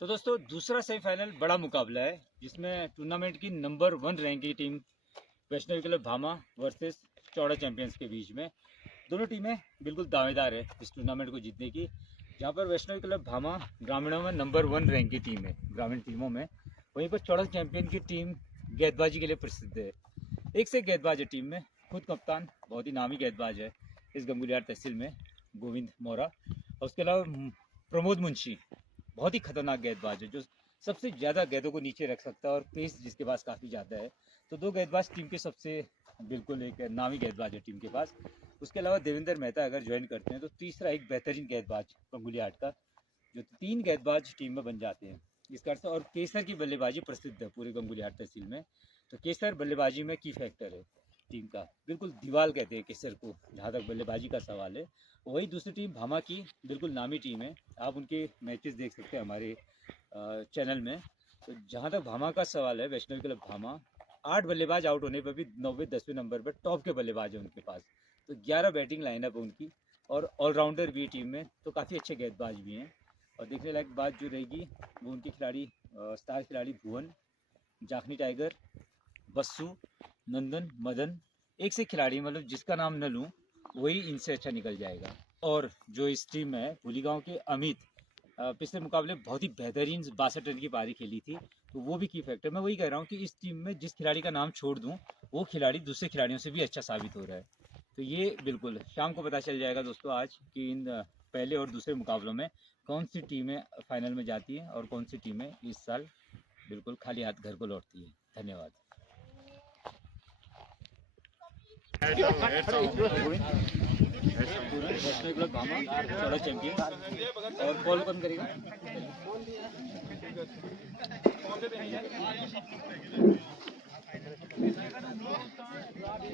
तो दोस्तों दूसरा सेमीफाइनल बड़ा मुकाबला है जिसमें टूर्नामेंट की नंबर 1 रैंक की team Vaishnavi club Bhama versus चौड़ा चैंपियंस के बीच में। दोनों टीमें बिल्कुल दावेदार है इस टूर्नामेंट को जीतने की। जहां पर वैष्णवी क्लब भामा ग्रामीणों में नंबर 1 रैंक की टीम है ग्रामीण टीमों में, वहीं पर चौड़ा चैंपियन की टीम गेंदबाजी के लिए प्रसिद्ध है। एक से एक गेंदबाज है टीम में। खुद कप्तान बहुत ही नामी गेंदबाज है इस गंगुलियार तहसील में, गोविंद मोरा। और उसके अलावा प्रमोद मुंशी बहुत ही खतरनाक गेंदबाज है जो सबसे ज़्यादा गेंदों को नीचे रख सकता है और पेस जिसके पास काफ़ी ज़्यादा है। तो दो गेंदबाज टीम के सबसे बिल्कुल एक नामी गेंदबाज है टीम के पास। उसके अलावा देवेंद्र मेहता अगर ज्वाइन करते हैं तो तीसरा एक बेहतरीन गेंदबाज गंगुलियाट का, जो 3 गेंदबाज टीम में बन जाते हैं इस कारण से। और केसर की बल्लेबाजी प्रसिद्ध है पूरे गंगुलियाट तहसील में। तो केसर बल्लेबाजी में की फैक्टर है टीम का, बिल्कुल दीवाल कहते हैं केसर को जहाँ तक बल्लेबाजी का सवाल है। वही दूसरी टीम भामा की बिल्कुल नामी टीम है, आप उनके मैचेस देख सकते हैं हमारे चैनल में। तो जहाँ तक भामा का सवाल है, वैष्णवी क्लब भामा 8 बल्लेबाज आउट होने पर भी 9वें-10वें नंबर पर टॉप के बल्लेबाज हैं उनके पास। तो 11 बैटिंग लाइनअप है उनकी और ऑलराउंडर भी टीम में, तो काफ़ी अच्छे गेंदबाज भी हैं। और देखने लायक बात जो रहेगी वो उनके खिलाड़ी स्टार खिलाड़ी भुवन, जाखनी टाइगर, बस्सू, नंदन, मदन, एक से खिलाड़ी मतलब जिसका नाम न लूँ वही इनसे अच्छा निकल जाएगा। और जो इस टीम में है भूली गाँव के अमित, पिछले मुकाबले बहुत ही बेहतरीन 62 रन की पारी खेली थी, तो वो भी की फैक्टर। मैं वही कह रहा हूँ कि इस टीम में जिस खिलाड़ी का नाम छोड़ दूँ वो खिलाड़ी दूसरे खिलाड़ियों से भी अच्छा साबित हो रहा है। तो ये बिल्कुल शाम को पता चल जाएगा दोस्तों आज कि इन पहले और दूसरे मुकाबलों में कौन सी टीमें फाइनल में जाती हैं और कौन सी टीमें इस साल बिल्कुल खाली हाथ घर को लौटती है। धन्यवाद। चौड़ा चैंपियन और बॉल कौन करेगा?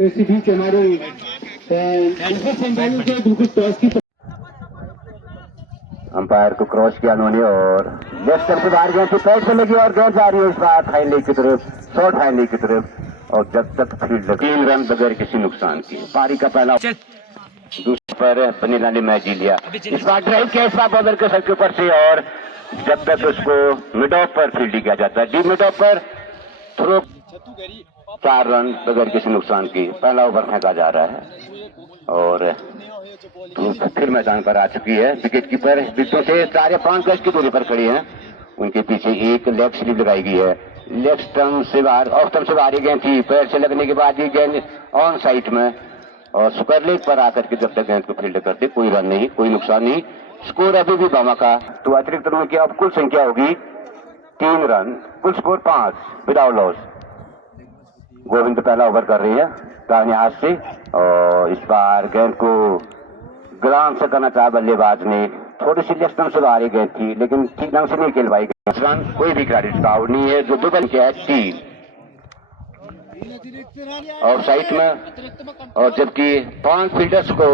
इसी बीच हमारे बिल्कुल टॉस की अंपायर को क्रॉस किया उन्होंने और लेफ्ट से बाहर गेंद से पैर से लगी और गेंद जा रही है इस बार फाइनली की तरफ, शॉर्ट फाइनली की तरफ। और जब तक फील्ड 3 रन बगैर किसी नुकसान की पारी का पहला दूसरे पर बनीला ने मैच जीत लिया। इस बार ड्राइव किया इस बार बॉलर के सर के ऊपर से और जब तक उसको मिड ऑफ पर फील्डिंग किया जाता है, डी मिड ऑफ पर थ्रो 4 रन बगैर किसी नुकसान की पहला ओवर फेंका जा रहा है। और फिर मैदान पर आ चुकी है विकेट कीपर, विकेटों से 4-5 गज की दूरी पर खड़ी है। उनके पीछे एक लेग स्लिप लगाई गई है, लेग स्टंप से बाहर, ऑफ स्टंप से बाहर गेंद थी, पैर से लगने के बाद ये गेंद ऑन साइड में और सुपर लेग पर आकर के जब तक गेंद को फील्ड करते कोई रन नहीं, कोई नुकसान नहीं। स्कोर अभी भी भामा का। तो अतिरिक्त रनों की अब कुल संख्या होगी 3 रन, कुल स्कोर 5 विदाउट लॉस। गोविंद पहला ओवर कर रही है दाहिने हाथ से और इस बार गेंद को ग्राउंड से करना चाहा बल्लेबाज ने, थोड़ी सी लेग स्टंप से बाहर गेंद थी लेकिन ठीक ढंग से नहीं खेलवाई गई। रन कोई भी खिलाड़ी आउट नहीं है, जो 2 बन के है 3 ऑफ साइड में। और जबकि 5 फील्डर्स को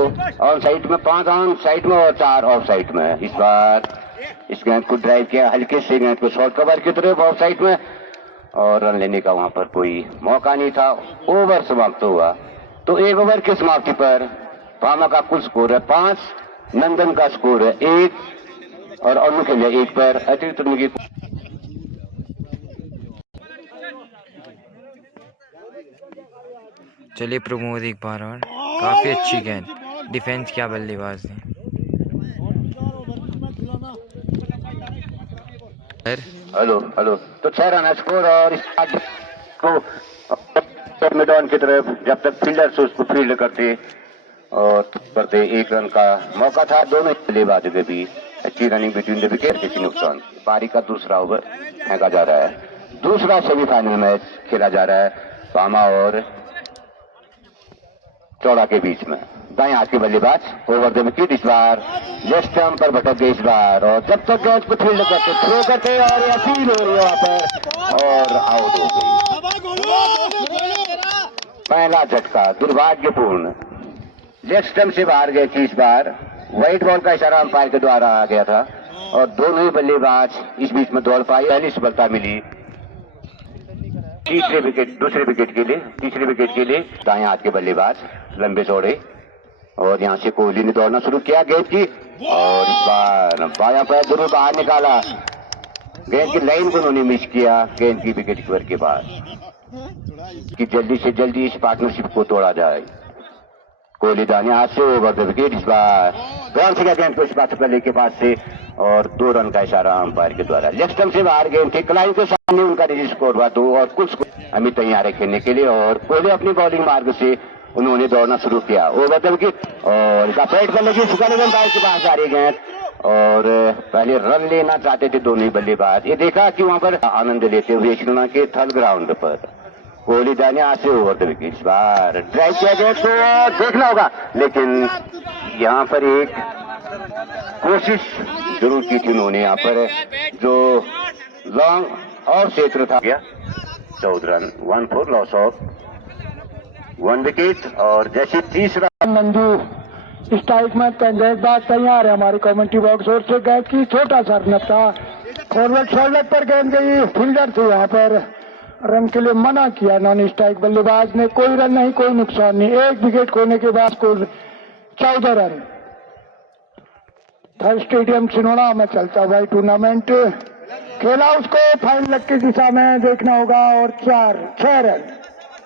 ऑन साइड में, 5 ऑन साइड में और 4 ऑफ साइड में। इस बार इस गेंद को ड्राइव किया हल्के से गेंद को शॉर्ट कवर की तरफ ऑफ साइड में और रन लेने का वहां पर कोई मौका नहीं था। ओवर समाप्त हुआ। तो 1 ओवर की समाप्ति पर भामा का कुल स्कोर है 5, नंदन का स्कोर है 1 और अनु के लिए 1 पर अतिरिक्त रन की। चलिए प्रमोद एक बार और, काफी अच्छी गेंद, डिफेंस क्या बल्लेबाज ने। हेलो हेलो, तो 6 रन स्कोर और इस को मिड ऑन की तरफ जब तक फील्डर से उसको फील्ड करते और करते 1 रन का मौका था दोनों बल्लेबाजों के बीच। अच्छी रनिंग बिटवीन द विकेट, किसी नुकसान। पारी का दूसरा ओवर फेंका जा रहा है। दूसरा सेमीफाइनल मैच खेला जा रहा है भामा और चौड़ा के बीच में। दाएं हाथ के बल्लेबाज ओवर द विकेट, इस बार लेफ्ट स्टंप पर भटक गई इस बार और जब तक गेंद को फील्ड करते थ्रो करते और अपील हो रही है वहां पर और आउट हो गई। पहला झटका दुर्भाग्यपूर्ण, लेग स्टंप से बाहर गई थी इस बार। व्हाइट बॉल का इशारा अंपायर के द्वारा आ गया था और दोनों ही बल्लेबाज इस बीच में दौड़ पाई। पहली सफलता मिली तीसरे विकेट के लिए दाएं हाथ के बल्लेबाज लंबे चौड़े और यहां से कोहली ने दौड़ना शुरू किया गेंद की और इस बार बाया पैर जरूर बाहर निकाला गेंद की लाइन को उन्होंने मिस किया गेंद की विकेट कीपर के बाद कि जल्दी से जल्दी इस पार्टनरशिप को तोड़ा जाए। कोहली दानिया हाथ से ओवर द विकेट, इस बार ग्राउंड से गेंद को इस बार पहले के पास से और 2 रन का इशारा अंपायर के द्वारा। लेग स्टंप से बाहर गेंद थी, कलाई के सामने उनका निजी स्कोर हुआ 2 और कुछ अमित तैयार है खेलने के लिए और कोहली अपनी बॉलिंग मार्ग से उन्होंने दौड़ना शुरू किया। ओवर द विकेट और इसका पैड पर लगी अंपायर के पास आ रही गेंद और पहले रन लेना चाहते थे दोनों ही बल्लेबाज। ये देखा कि वहां पर आनंद लेते हुए श्रीलंका के थर्ड ग्राउंड पर कोहली दानिया हाथ से ओवर द विकेट, इस बार ड्राइव किया गया तो देखना होगा, लेकिन यहाँ पर एक कोशिश जरूर की थी उन्होंने। यहाँ पर जो लॉन्ग और क्षेत्र था गया 14 रन 1 4 लॉस ऑफ 1 विकेट और जैसे तीसरा नंदू स्ट्राइक में गेंदबाज तैयार है हमारी कमेंट्री बॉक्स और से गेंद की छोटा सा रन था, फॉरवर्ड शोल्डर पर गेंद गई, फील्डर थे यहाँ पर रन के लिए मना किया नॉन स्ट्राइक बल्लेबाज ने। कोई रन नहीं, कोई नुकसान नहीं, 1 विकेट खोने के बाद स्कोर 14 रन। थर्ड स्टेडियम सिनोड़ा में चलता हुआ टूर्नामेंट खेला, उसको फाइन लग की दिशा में देखना होगा और 6 रन,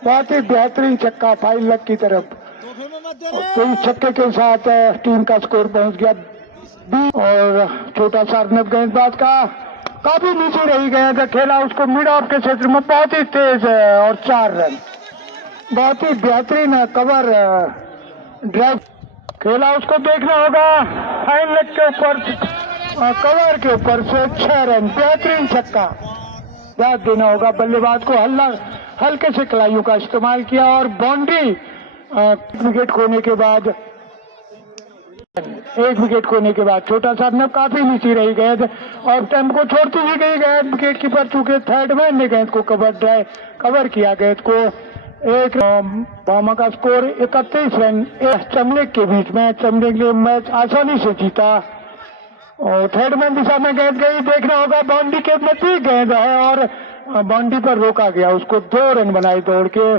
बहुत ही बेहतरीन छक्का फाइन लग की तरफ। तो इस छक्के के साथ टीम का स्कोर पहुंच गया 20 और छोटा सा रन गेंदबाज का काफी नीचे रही गेंद खेला, उसको मिड ऑफ के क्षेत्र में बहुत ही तेज और 4 रन, बहुत ही बेहतरीन कवर ड्राइव खेला, उसको देखना होगा फाइन लेग के ऊपर कवर के ऊपर से 6 रन, बेहतरीन छक्का। ध्यान देना होगा बल्लेबाज को हल्के से कलाइयों का इस्तेमाल किया और बाउंड्री विकेट खोने के बाद 1 विकेट खोने के बाद छोटा सा रन काफी नीचे रही गेंद और टेम्प को छोड़ती हुई गई गेंद विकेट कीपर चूंकि थर्ड मैन ने गेंद को कवर किया गेंद को। एक बामा का स्कोर 31 रन चमलेक के बीच में, चमलेक ने मैच आसानी से जीता और थर्ड मैन दिशा में गेंद गई, देखना होगा बाउंड्री के नजदीक गेंद है और बाउंड्री पर रोका गया, उसको 2 रन बनाए दौड़ के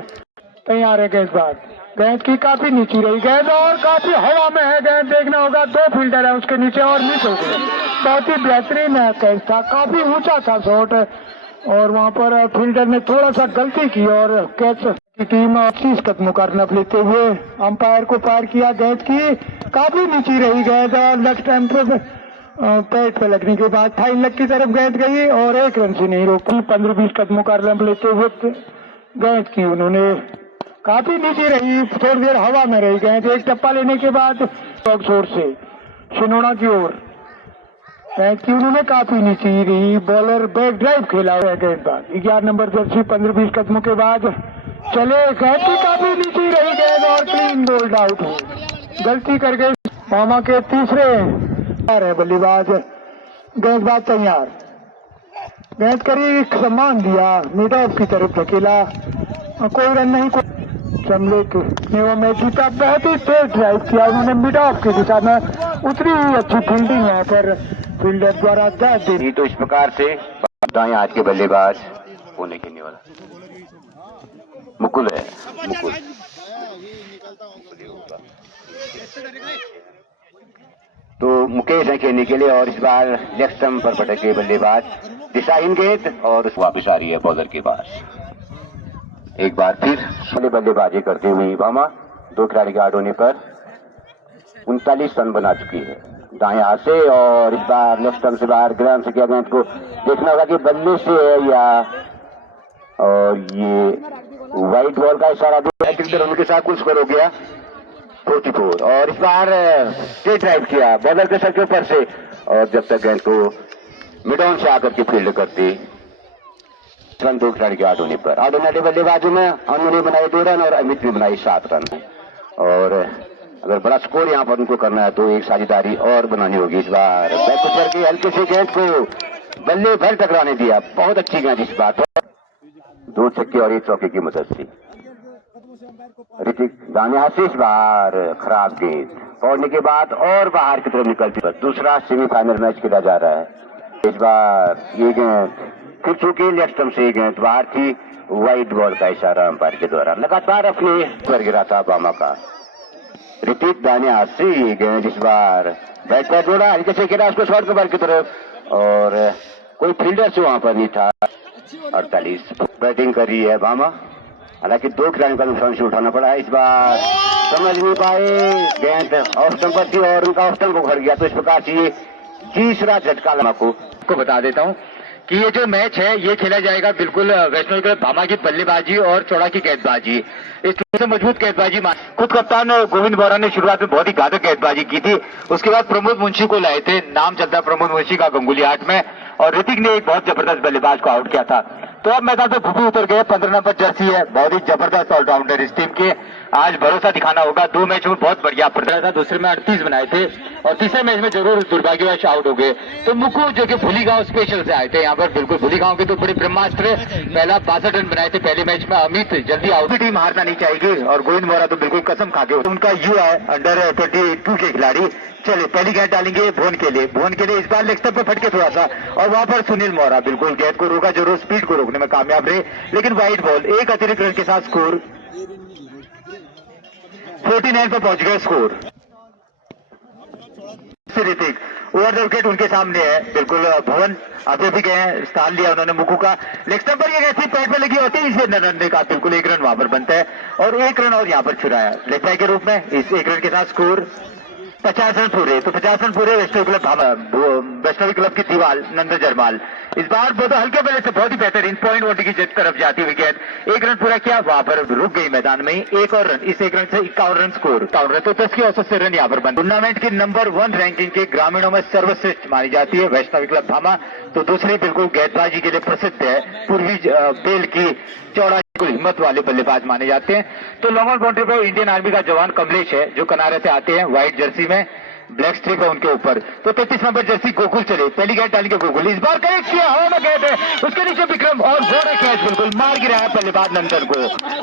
तैयार है गेंदबाज। गेंद की काफी नीचे रही गेंद और काफी हवा में है गेंद, देखना होगा 2 फील्डर है उसके नीचे और मिस हो गए, बहुत ही बेहतरीन कैच था, काफी ऊंचा था शॉट और वहां पर फील्डर ने थोड़ा सा गलती की और कैच की टीम 30 कदमों का रन लेते हुए अंपायर को पार किया। गेंद की काफी नीचे रही गेंद और लेफ्ट हैंड पे पैड पे लगने के बाद फाइन लेग की तरफ गेंद गई और 1 रन से नहीं रोकी, 15-20 कदमों का रन लेते हुए गेंद की उन्होंने काफी नीचे रही, थोड़ी देर हवा में रही गेंद, एक टप्पा लेने के बाद शोर से सिनोड़ा की ओर गेंद की उन्होंने काफी नीचे रही, बॉलर बैक ड्राइव खेला है गेंदबाज 11 नंबर जर्सी, 15-20 कदमों के बाद चले, गेंद की काफी नीचे रही गेंद और क्लीन बोल्ड आउट हो, गलती कर गए मामा के तीसरे है बल्लेबाज। गेंदबाज तैयार, गेंद करी सम्मान दिया, मिड ऑफ की तरफ धकेला, कोई रन नहीं, चमलेक ने वो मैच जीता, बहुत ही तेज ड्राइव किया उन्होंने मिड ऑफ की दिशा में, उतरी हुई अच्छी फील्डिंग यहाँ पर फील्डर द्वारा दाद दी। तो इस प्रकार से दाएं हाथ के बल्लेबाज होने खेलने वाला मुकुल है, मुकुल तो मुकेश है खेलने के लिए और इस बार लेग स्टंप पर पटके बल्लेबाज, दिशाहीन गेंद और वापस आ रही है बॉलर के पास। एक बार फिर बल्लेबाजी करते हुए बामा 2 खिलाड़ी के आउट होने पर 39 रन बना चुकी है दाएं हाथ से और इस बार लेग स्टंप से बाहर ग्राउंड से किया गेंद को देखना होगा कि बल्ले से है या और ये व्हाइट बॉल का इशारा दिया, रन के साथ कुछ स्कोर हो गया 44 और इस बार स्ट्रेट ड्राइव किया बॉलर के सर के ऊपर से और जब तक गेंद को मिड ऑन से आकर के फील्ड करती रन 2 खिलाड़ी के आउट होने पर। आउट होने वाले बल्लेबाजों में अनु ने बनाए 2 रन और अमित ने बनाई 7 रन और अगर बड़ा स्कोर यहाँ पर उनको करना है तो एक साझेदारी और बनानी होगी। इस बार बैकफुट की हल्के से गेंद को बल्ले भर टकराने दिया, बहुत अच्छी गेंद इस बार 2 छक्के और 1 चौके की मदद से। ऋतिक दानिया से इस बार खराब गेंद पौड़ने के बाद और बाहर की तरफ निकलती पर दूसरा सेमीफाइनल मैच खेला जा रहा है। इस बार ये गेंद फिर चूंकि लेग स्टंप से गेंद बाहर थी, वाइड बॉल का इशारा अंपायर के द्वारा लगातार अपने पर गिरा था बामा का। ऋतिक दानिया से ये गेंद इस बार बैट पर जोड़ा, हल्के से गिरा उसको शॉर्ट कवर की तरफ और कोई फील्डर से वहां पर नहीं था। 48 बैटिंग कर रही है भामा, हालांकि 2 खिलाड़ियों का नुकसान से उठाना पड़ा है। इस बार समझ नहीं पाए, गेंद ऑफ स्टंप पर थी और उनका ऑफ स्टंप उखड़ गया। तो इस प्रकार से ये तीसरा झटका को बता देता हूं कि ये जो मैच है ये खेला जाएगा बिल्कुल वैष्णवी क्लब भामा की बल्लेबाजी और चौड़ा की गेंदबाजी। इस से मजबूत गेंदबाजी खुद कप्तान गोविंद बोरा ने शुरुआत में बहुत ही घातक गेंदबाजी की थी। उसके बाद प्रमोद मुंशी को लाए थे, नाम चलता प्रमोद मुंशी का गंगुली 8 में, और ऋतिक ने एक बहुत जबरदस्त बल्लेबाज को आउट किया था। तो अब मैदान पे भूपी उतर गए, 15 नंबर जर्सी है, बहुत ही जबरदस्त ऑलराउंडर इस टीम के। आज भरोसा दिखाना होगा। 2 मैच में बहुत बढ़िया प्रदर्शन था, दूसरे में 38 बनाए थे और तीसरे मैच में जरूर दुर्भाग्यवश आउट हो गए। तो मुकु जो कि भूली गांव स्पेशल से आए थे यहाँ पर, बिल्कुल भूली गांव के तो बड़े ब्रह्मास्त्र है। पहला 62 रन बनाए थे पहले मैच में। अमित जल्दी आउट, टीम हारना नहीं चाहेगी और गोविंद मोरा तो बिल्कुल कसम खा के उनका यू है अंडर 22 के खिलाड़ी। चलिए पहली गेंद डालेंगे भुवन के लिए इस बार लेग स्टंप पे फटके थोड़ा सा, और वहां पर सुनील मोरा बिल्कुल गेंद को रोका जरूर, स्पीड को रोकने में कामयाब रहे, लेकिन वाइड बॉल। एक अतिरिक्त रन के साथ स्कोर 49 पर पहुंच गए score. Hrithik over the wicket उनके सामने है, बिल्कुल भुवन अभी भी गए, स्थान लिया उन्होंने मुकु का। लेग स्टंप पर ये गई पैड पे लगी होती है, इसे रन का बिल्कुल 1 रन वहां पर बनता है और 1 रन और यहाँ पर छुड़ाया लेग बाय के रूप में। इस 1 रन के साथ स्कोर 50 रन पूरे। तो 50 रन पूरे वैष्णवी क्लब की दीवार नंदन जरमाल इस बार बहुत हल्के बल्ले से बहुत ही बेहतरीन पॉइंट वोटी की जेट तरफ जाती हुई गेंद 1 रन पूरा किया, वहां पर रुक गई मैदान में। 1 और रन, इस 1 रन से 51 रन स्कोर। तो 10 की औसत से रन यहाँ पर बन। टूर्नामेंट की नंबर 1 रैंकिंग के ग्रामीणों में सर्वश्रेष्ठ मानी जाती है वैष्णवी क्लब भामा। तो दूसरी बिल्कुल गेंदबाजी के लिए प्रसिद्ध है, पूर्वी बेल की चौड़ा हिम्मत वाले बल्लेबाज माने जाते हैं। तो लॉन्ग ऑन बाउंड्री पर इंडियन आर्मी का जवान कमलेश है जो कनारे से आते हैं, व्हाइट जर्सी में, ब्लैक स्ट्रिप है उनके ऊपर। तो 33 नंबर जर्सी गोकुल चले, पहली गेंद डालेंगे गोकुल, इस बार कनेक्ट किया, हवा में गेंद है, उसके नीचे विक्रम और जोड़ा कैच बिल्कुल मार गिरा है बल्लेबाज नंदन को।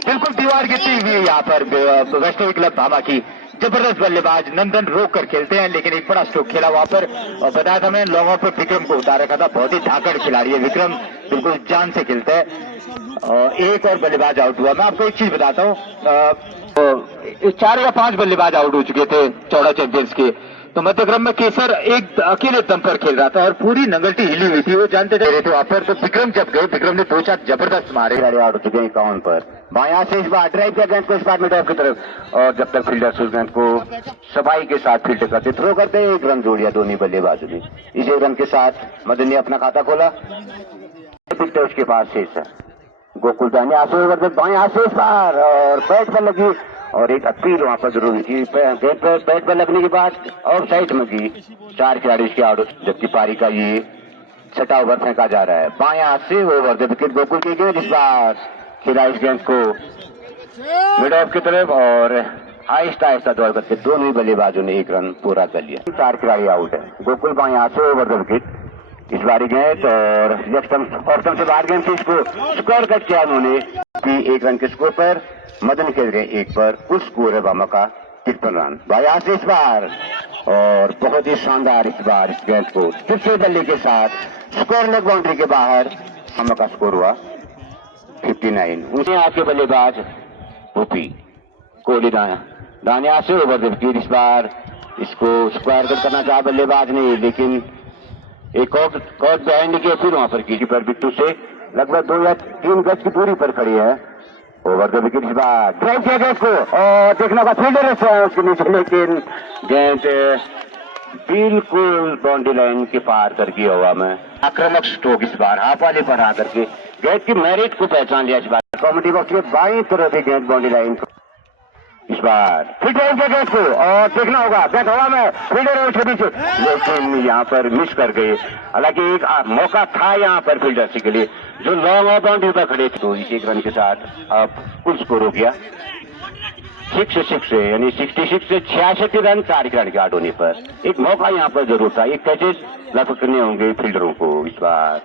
बिल्कुल दीवार गिरती हुई यहाँ पर वैष्णवी क्लब भामा की जबरदस्त बल्लेबाज नंदन रोक कर खेलते हैं, लेकिन एक बड़ा स्ट्रोक खेला वहां पर। और बताया था मैं लॉन्ग ऑन पर विक्रम को उतार रखा था, बहुत ही धाकड़ खिलाड़ी है विक्रम, बिल्कुल जान से खेलता है। और 1 और बल्लेबाज आउट हुआ। मैं आपको एक चीज बताता हूँ, 4 या 5 बल्लेबाज आउट हो चुके थे चौड़ा चैंपियंस के। तो मध्यक्रम में केसर एक अकेले दम पर खेल रहा था और पूरी नंगलटी हिली हुई थी, वो जानते थे वहां पर। तो विक्रम जब गए, विक्रम ने 2-4 जबरदस्त मारे, आउट हो चुके हैं 51 पर। बायां से इस बार ड्राइव किया गेंद को इस बार मिड ऑफ की तरफ, और जब तक फील्डर उस गेंद को सफाई के साथ फील्ड करते थ्रो करते 1 रन जोड़ दिया दोनों बल्लेबाजों ने। इस 1 रन के साथ मदन ने अपना खाता खोला। उसके पास शेष है गोकुल दानी आशे बाएं से इस बार और बैट पर लगी, और एक अपील वहां पर जरूरी थी। बैट पर लगने के बाद ऑफ साइड में की 4 खिलाड़ी इसके आउट, जबकि पारी का ये 6वां ओवर फेंका जा रहा है। बाएं हाथ से ओवर द विकेट गोकुल की गेंद, इस बार खिला इस गेंद को मिड ऑफ की तरफ और आहिस्ता आहिस्ता दौड़ करके दोनों ही बल्लेबाजों ने 1 रन पूरा कर लिया। 4 खिलाड़ी आउट है। गोकुल बाएं हाथ से ओवर द विकेट, इस बारी गेंद और लेफ्ट स्टंप से बाहर गेंद से इसको स्कोर कट किया उन्होंने कि 1 रन के स्कोर पर मदन खेल गए 1 पर। कुल स्कोर है भामा का 53 रन। बायां से इस बार और बहुत ही शानदार इस बार इस गेंद को तीसरे बल्ले के साथ स्कोर लेग बाउंड्री के बाहर भामा का स्कोर हुआ 59। उसे आपके बल्लेबाज भूपी कोहली दानिया से ओवर द विकेट, इस बार इसको स्क्वायर कट करना चाहा बल्लेबाज ने, लेकिन एक और बिहाइंड की फिर वहां पर की पर बिट्टू से लगभग 2 या 3 गज की दूरी पर खड़ी है। ओवर द विकेट, इस बार ड्राइव किया गया इसको और देखना का फील्डर है उसके नीचे, लेकिन गेंद बिल्कुल बाउंड्री लाइन के पार कर गई हवा में। आक्रामक स्ट्रोक इस बार हाफ वाले पर आकर के गेंद की मेरिट को पहचान लिया। इस बार कॉमेडी बॉक्स के बाईं तरफ भी गेंद बाउंड्री लाइन इस बार फिर ड्राइव किया गया इसको और देखना होगा गेंद हवा में फील्डर है उसके पीछे, लेकिन यहाँ पर मिस कर गए। हालांकि एक मौका था यहाँ पर फील्डर के लिए जो लॉन्ग ऑफ बाउंड्री पर खड़े थे। तो इस 1 रन के साथ अब कुल स्कोर हो गया 66 यानी 66 से 66 रन 4 खिलाड़ी के आउट होने पर। एक मौका यहाँ पर जरूर था, एक कैचेज लगभग करने होंगे फील्डरों को। इस बार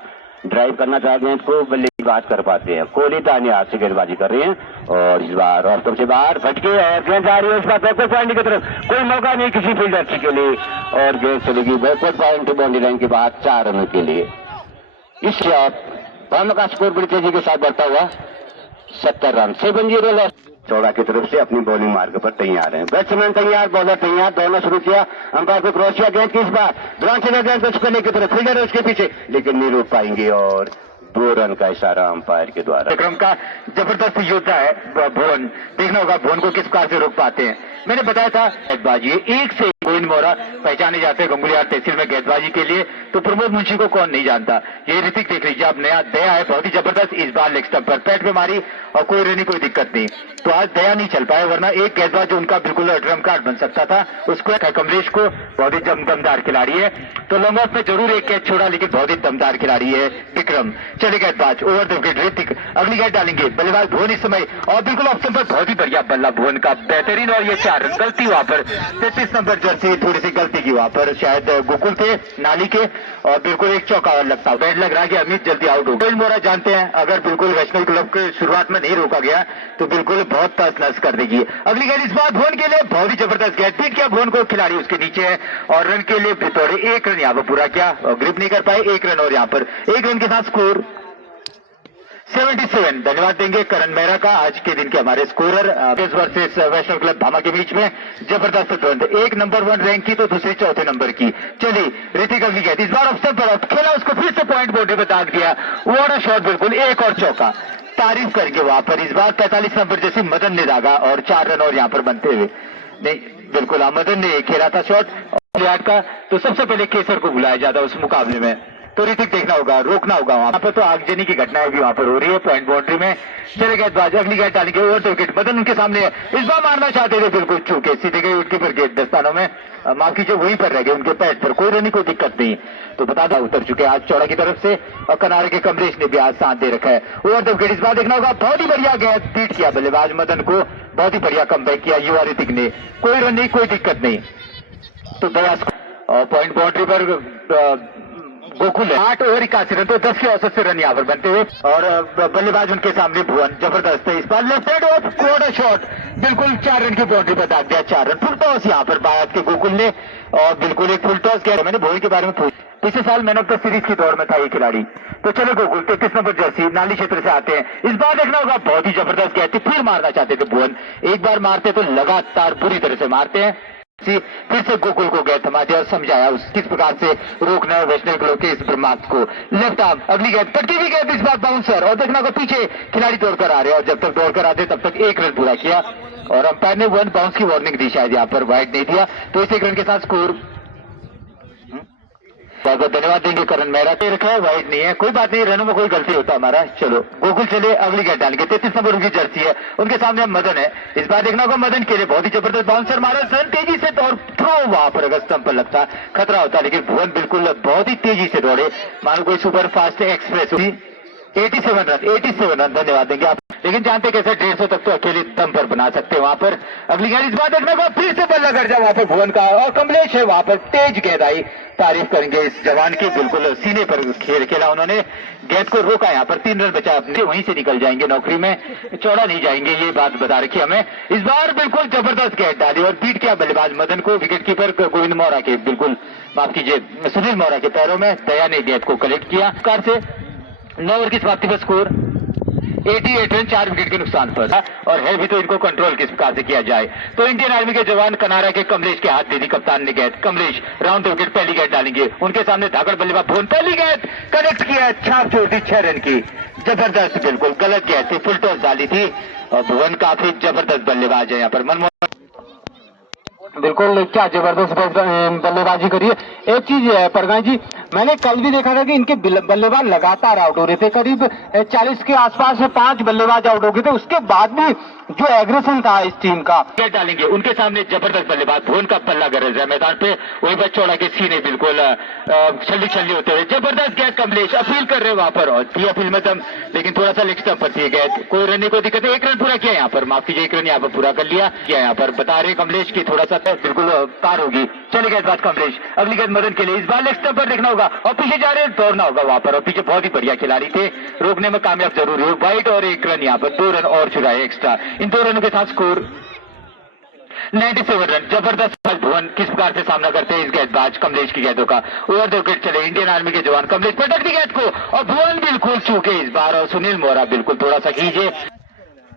ड्राइव करना चाहते हैं तो बल्ले की बात कर पाते हैं। कोहली दानिया हाथ से गेंदबाजी कर रहे हैं और इस बार ऑफ स्टंप से बाहर फटके और गेंद आ रही है इस बार बैकवर्ड पॉइंट की तरफ। कोई मौका नहीं किसी फील्डर के लिए और गेंद चलेगी बैकवर्ड पॉइंट बाउंड्री लाइन के बाद 4 रनों के लिए। इससे भामा का स्कोर बड़ी तेजी के साथ बढ़ता हुआ 70 रन 7-0 लॉस। चौड़ा की तरफ से अपनी बॉलिंग मार्ग पर तैयार है। बैट्समैन तैयार, बॉलर तैयार, दोनों शुरू किया। अंपायर को क्रॉस किया, गेंद किस बार ग्राउंड से गेंद को छुपने की तरफ, फील्डर उसके पीछे लेकिन नहीं रोक पाएंगे और 2 रन का इशारा अंपायर के द्वारा। विक्रम का जबरदस्त योद्धा है भुवन, देखना होगा भुवन को किस प्रकार से रोक पाते हैं। मैंने बताया था गेंदबाजी एक से गोविंद मोरा पहचाने जाते हैं गंगुलियार तहसील में गेंदबाजी के लिए, तो प्रमोद मुंशी को कौन नहीं जानता। ये ऋतिक देख लीजिए, अब नया दया है, बहुत ही जबरदस्त इस बार लेग स्टंप पर पैट में मारी और कोई रनी कोई दिक्कत नहीं। तो आज दया नहीं चल पाया, वरना एक गेंदबाज जो उनका बिल्कुल ड्रम कार्ड बन सकता था उसको कमलेश को, बहुत ही दमदार खिलाड़ी है। तो लॉन्ग ऑफ में जरूर एक कैच छोड़ा लेकिन बहुत ही दमदार खिलाड़ी है विक्रम। चले गेंदबाज ओवर द विकेट ऋतिक, अगली गेंद डालेंगे बल्लेबाज भुवन इस समय, और बिल्कुल ऑप्शन पर बहुत ही बढ़िया बल्ला भुवन का बेहतरीन, और ये 4 रन। गलती वहां पर 33 नंबर जर्सी, थोड़ी सी गलती की वहां पर शायद गोकुल के नाली के, और बिल्कुल एक चौका और लगता है। बैट लग रहा है कि अमित जल्दी आउट हो। गोविंद मोरा जानते हैं अगर बिल्कुल वैष्णव क्लब के शुरुआत में नहीं रोका गया तो बिल्कुल बहुत तस नस कर देगी। अगली गेंद इस बार भुवन के लिए बहुत ही जबरदस्त गेंद, पीट किया भुवन को, खिलाड़ी उसके नीचे है और रन के लिए बितौड़े 1 रन यहाँ पर पूरा किया, ग्रिप नहीं कर पाए, 1 रन और यहाँ पर 1 रन के साथ स्कोर 77। धन्यवाद देंगे करण मेहरा का, आज के दिन के हमारे स्कोरर वर्सेस वैष्णव क्लब भामा के बीच में जबरदस्त द्वंद, एक नंबर 1 रैंक की तो दूसरी चौथे नंबर की। चलिए ऋतिक अगली गेंद इस बार ऑप्शन पर खेला, उसको फिर से पॉइंट बोर्ड पे दाग दिया, वाटर शॉट बिल्कुल, एक और चौका, तारीफ करके वहां पर इस बार 45 नंबर जैसे मदन ने दागा और 4 रन और यहाँ पर बनते हुए नहीं, बिल्कुल मदन ने खेला था शॉट का, तो सबसे पहले केसर को बुलाया जाता उस मुकाबले में। तो ऋतिक देखना होगा, रोकना होगा वहां पर, तो आगजनी की घटनाएं भी वहां पर हो रही है पॉइंट बाउंड्री में। चले गेंदबाज अगली गेंद डालेंगे ओवर द विकेट, मदन उनके सामने है, इस बार मारना चाहते थे बिल्कुल चूके सीधे गए विकेट गेट दस्तानों में, माफ कीजिए वहीं पर रह गए उनके पैड पर, कोई रनी कोई दिक्कत नहीं। तो बता दो उतर चुके आज चौड़ा की तरफ से, और किनारे के कमलेश ने भी आज साथ दे रखा है। ओवर द विकेट इस बार देखना होगा, बहुत ही बढ़िया गेंद, पीट किया बल्लेबाज मदन को, बहुत ही बढ़िया कमबैक किया युवा ऋतिक ने, कोई रन नहीं कोई दिक्कत नहीं। तो दया और पॉइंट बाउंड्री पर गोकुल 8 ओवर 81 रन, तो 10 के औसत से रन यहाँ पर बनते हुए, और बल्लेबाज उनके सामने भुवन जबरदस्त है, इस बार left hand of quarter shot बिल्कुल 4 रन की बाउंड्री पर दाग दिया, 4 रन। फुल टॉस यहाँ पर बायात के गोकुल ने, और बिल्कुल एक फुल टॉस किया। मैंने भुवन के बारे में पूछा, पिछले साल मैन ऑफ द सीरीज की दौड़ में था ये खिलाड़ी। तो चलो गोकुल 33 नंबर जर्सी नाली क्षेत्र से आते हैं, इस बार देखना होगा, बहुत ही जबरदस्त कहते, फिर मारना चाहते थे भुवन, एक बार मारते तो लगातार बुरी तरह से मारते हैं। फिर से गोकुल को गेंद थमा दिया और समझाया उस किस प्रकार से रोकना है वैष्णव क्लब के इस ब्रह्मास्त्र को। लेफ्ट आर्म अगली गेंद, पटकी हुई गेंद इस बार बाउंसर, और देखना को पीछे खिलाड़ी दौड़कर आ रहे हैं, और जब तक दौड़कर आते तब तक 1 रन पूरा किया, और अंपायर ने 1 बाउंस की वार्निंग दी, शायद यहाँ पर वाइड नहीं दिया, तो इस 1 रन के साथ स्कोर। बहुत बहुत धन्यवाद देंगे करण मेहरा के, रखा है वाइड नहीं है, कोई बात नहीं, रनों में कोई गलती होता हमारा। चलो गोकुल चले अगली गेंद डालेंगे, 33 नंबर उनकी जर्सी है, उनके सामने मदन है, इस बार देखना होगा मदन के लिए बहुत ही जबरदस्त बाउंसर मारा, रन तेजी से और थ्रो वहां पर अगर स्टंप पर लगता खतरा होता, लेकिन भुवन बिल्कुल बहुत ही तेजी से दौड़े, मानो कोई सुपर फास्ट एक्सप्रेस हुई। 87 रन धन्यवाद देंगे आप, लेकिन जानते कैसे 150 तक तो अकेले दम पर बना सकते हैं वहां पर। अगली गेंद इस बार देखने को फिर से बल्ला कर जाए वहां पर भुवन का, और कमलेश है वहां पर, तेज गेंद आई, तारीफ करेंगे इस जवान की, बिल्कुल सीने पर खेला उन्होंने, गेंद को रोका, यहाँ पर 3 रन बचा, अपने वहीं से निकल जाएंगे नौकरी में, चौड़ा नहीं जाएंगे, ये बात बता रखी हमें। इस बार बिल्कुल जबरदस्त गेंद डाली और बीट किया बल्लेबाज मदन को, विकेट कीपर गोविंद मोरा के, बिल्कुल माफ कीजिए सुनील मोरा के पैरों में, दया ने गेंद को कलेक्ट किया कार से। 9 ओवर की समाप्ति पर स्कोर 88 रन, 4 विकेट के नुकसान पर, और है भी तो इनको कंट्रोल किस प्रकार से किया जाए। तो इंडियन आर्मी के जवान कनारा के कमलेश के हाथ दे दी कप्तान ने गेंद, कमलेश राउंड द विकेट पहली गेंद डालेंगे, उनके सामने धाकड़ बल्लेबाज भुवन, पहली गेंद कनेक्ट किया, छाप छोड़ दी 6 रन की, जबरदस्त, बिल्कुल गलत गेंद थी, फुल टॉस डाली थी, और भुवन काफी जबरदस्त बल्लेबाज है यहाँ पर, मनमोहन बिल्कुल क्या जबरदस्त बल्लेबाजी करी है। एक चीज है परगाई जी, मैंने कल भी देखा था कि इनके बल्लेबाज लगातार आउट हो रहे थे, करीब 40 के आसपास 5 बल्लेबाज आउट हो गए थे, उसके बाद भी जो एग्रेशन था इस टीम का। गेंद डालेंगे, उनके सामने जबरदस्त बल्लेबाज भुवन का पल्ला गरज है मैदान पे, वही बस चौड़ा के सीने बिल्कुल छल्ली छल्ली होते हुए, जबरदस्त गेंद, कमलेश अपील कर रहे वहां पर, और थी अपील में दम, लेकिन थोड़ा सा लेग स्टंप पर थी गेंद, कोई रन को दिक्कत है, 1 रन पूरा किया यहाँ पर, माफ कीजिए 1 रन यहाँ पर पूरा कर लिया यहाँ पर, बता रहे कमलेश की थोड़ा सा बिल्कुल पार होगी। चले गए बात कमलेश, अगली गेंद मदन के लिए, इस बार लेग स्टंप पर देखना होगा, और पीछे जा रहे हैं, दौड़ना होगा वहां पर, और पीछे बहुत ही बढ़िया खिलाड़ी थे, रोकने में कामयाब जरूर हुए, वाइड और 1 रन यहाँ पर, 2 रन और चुराए एक्स्ट्रा, इन 2 रनों के साथ स्कोर 97 रन। जबरदस्त भुवन किस प्रकार से सामना करते हैं इस गेंदबाज कमलेश की गेंदों का। ओवर द विकेट चले इंडियन आर्मी के जवान, कमलेश पटक दी गेंद को, और भुवन बिल्कुल चूके इस बार, और सुनील मोरा बिल्कुल थोड़ा सा खींचे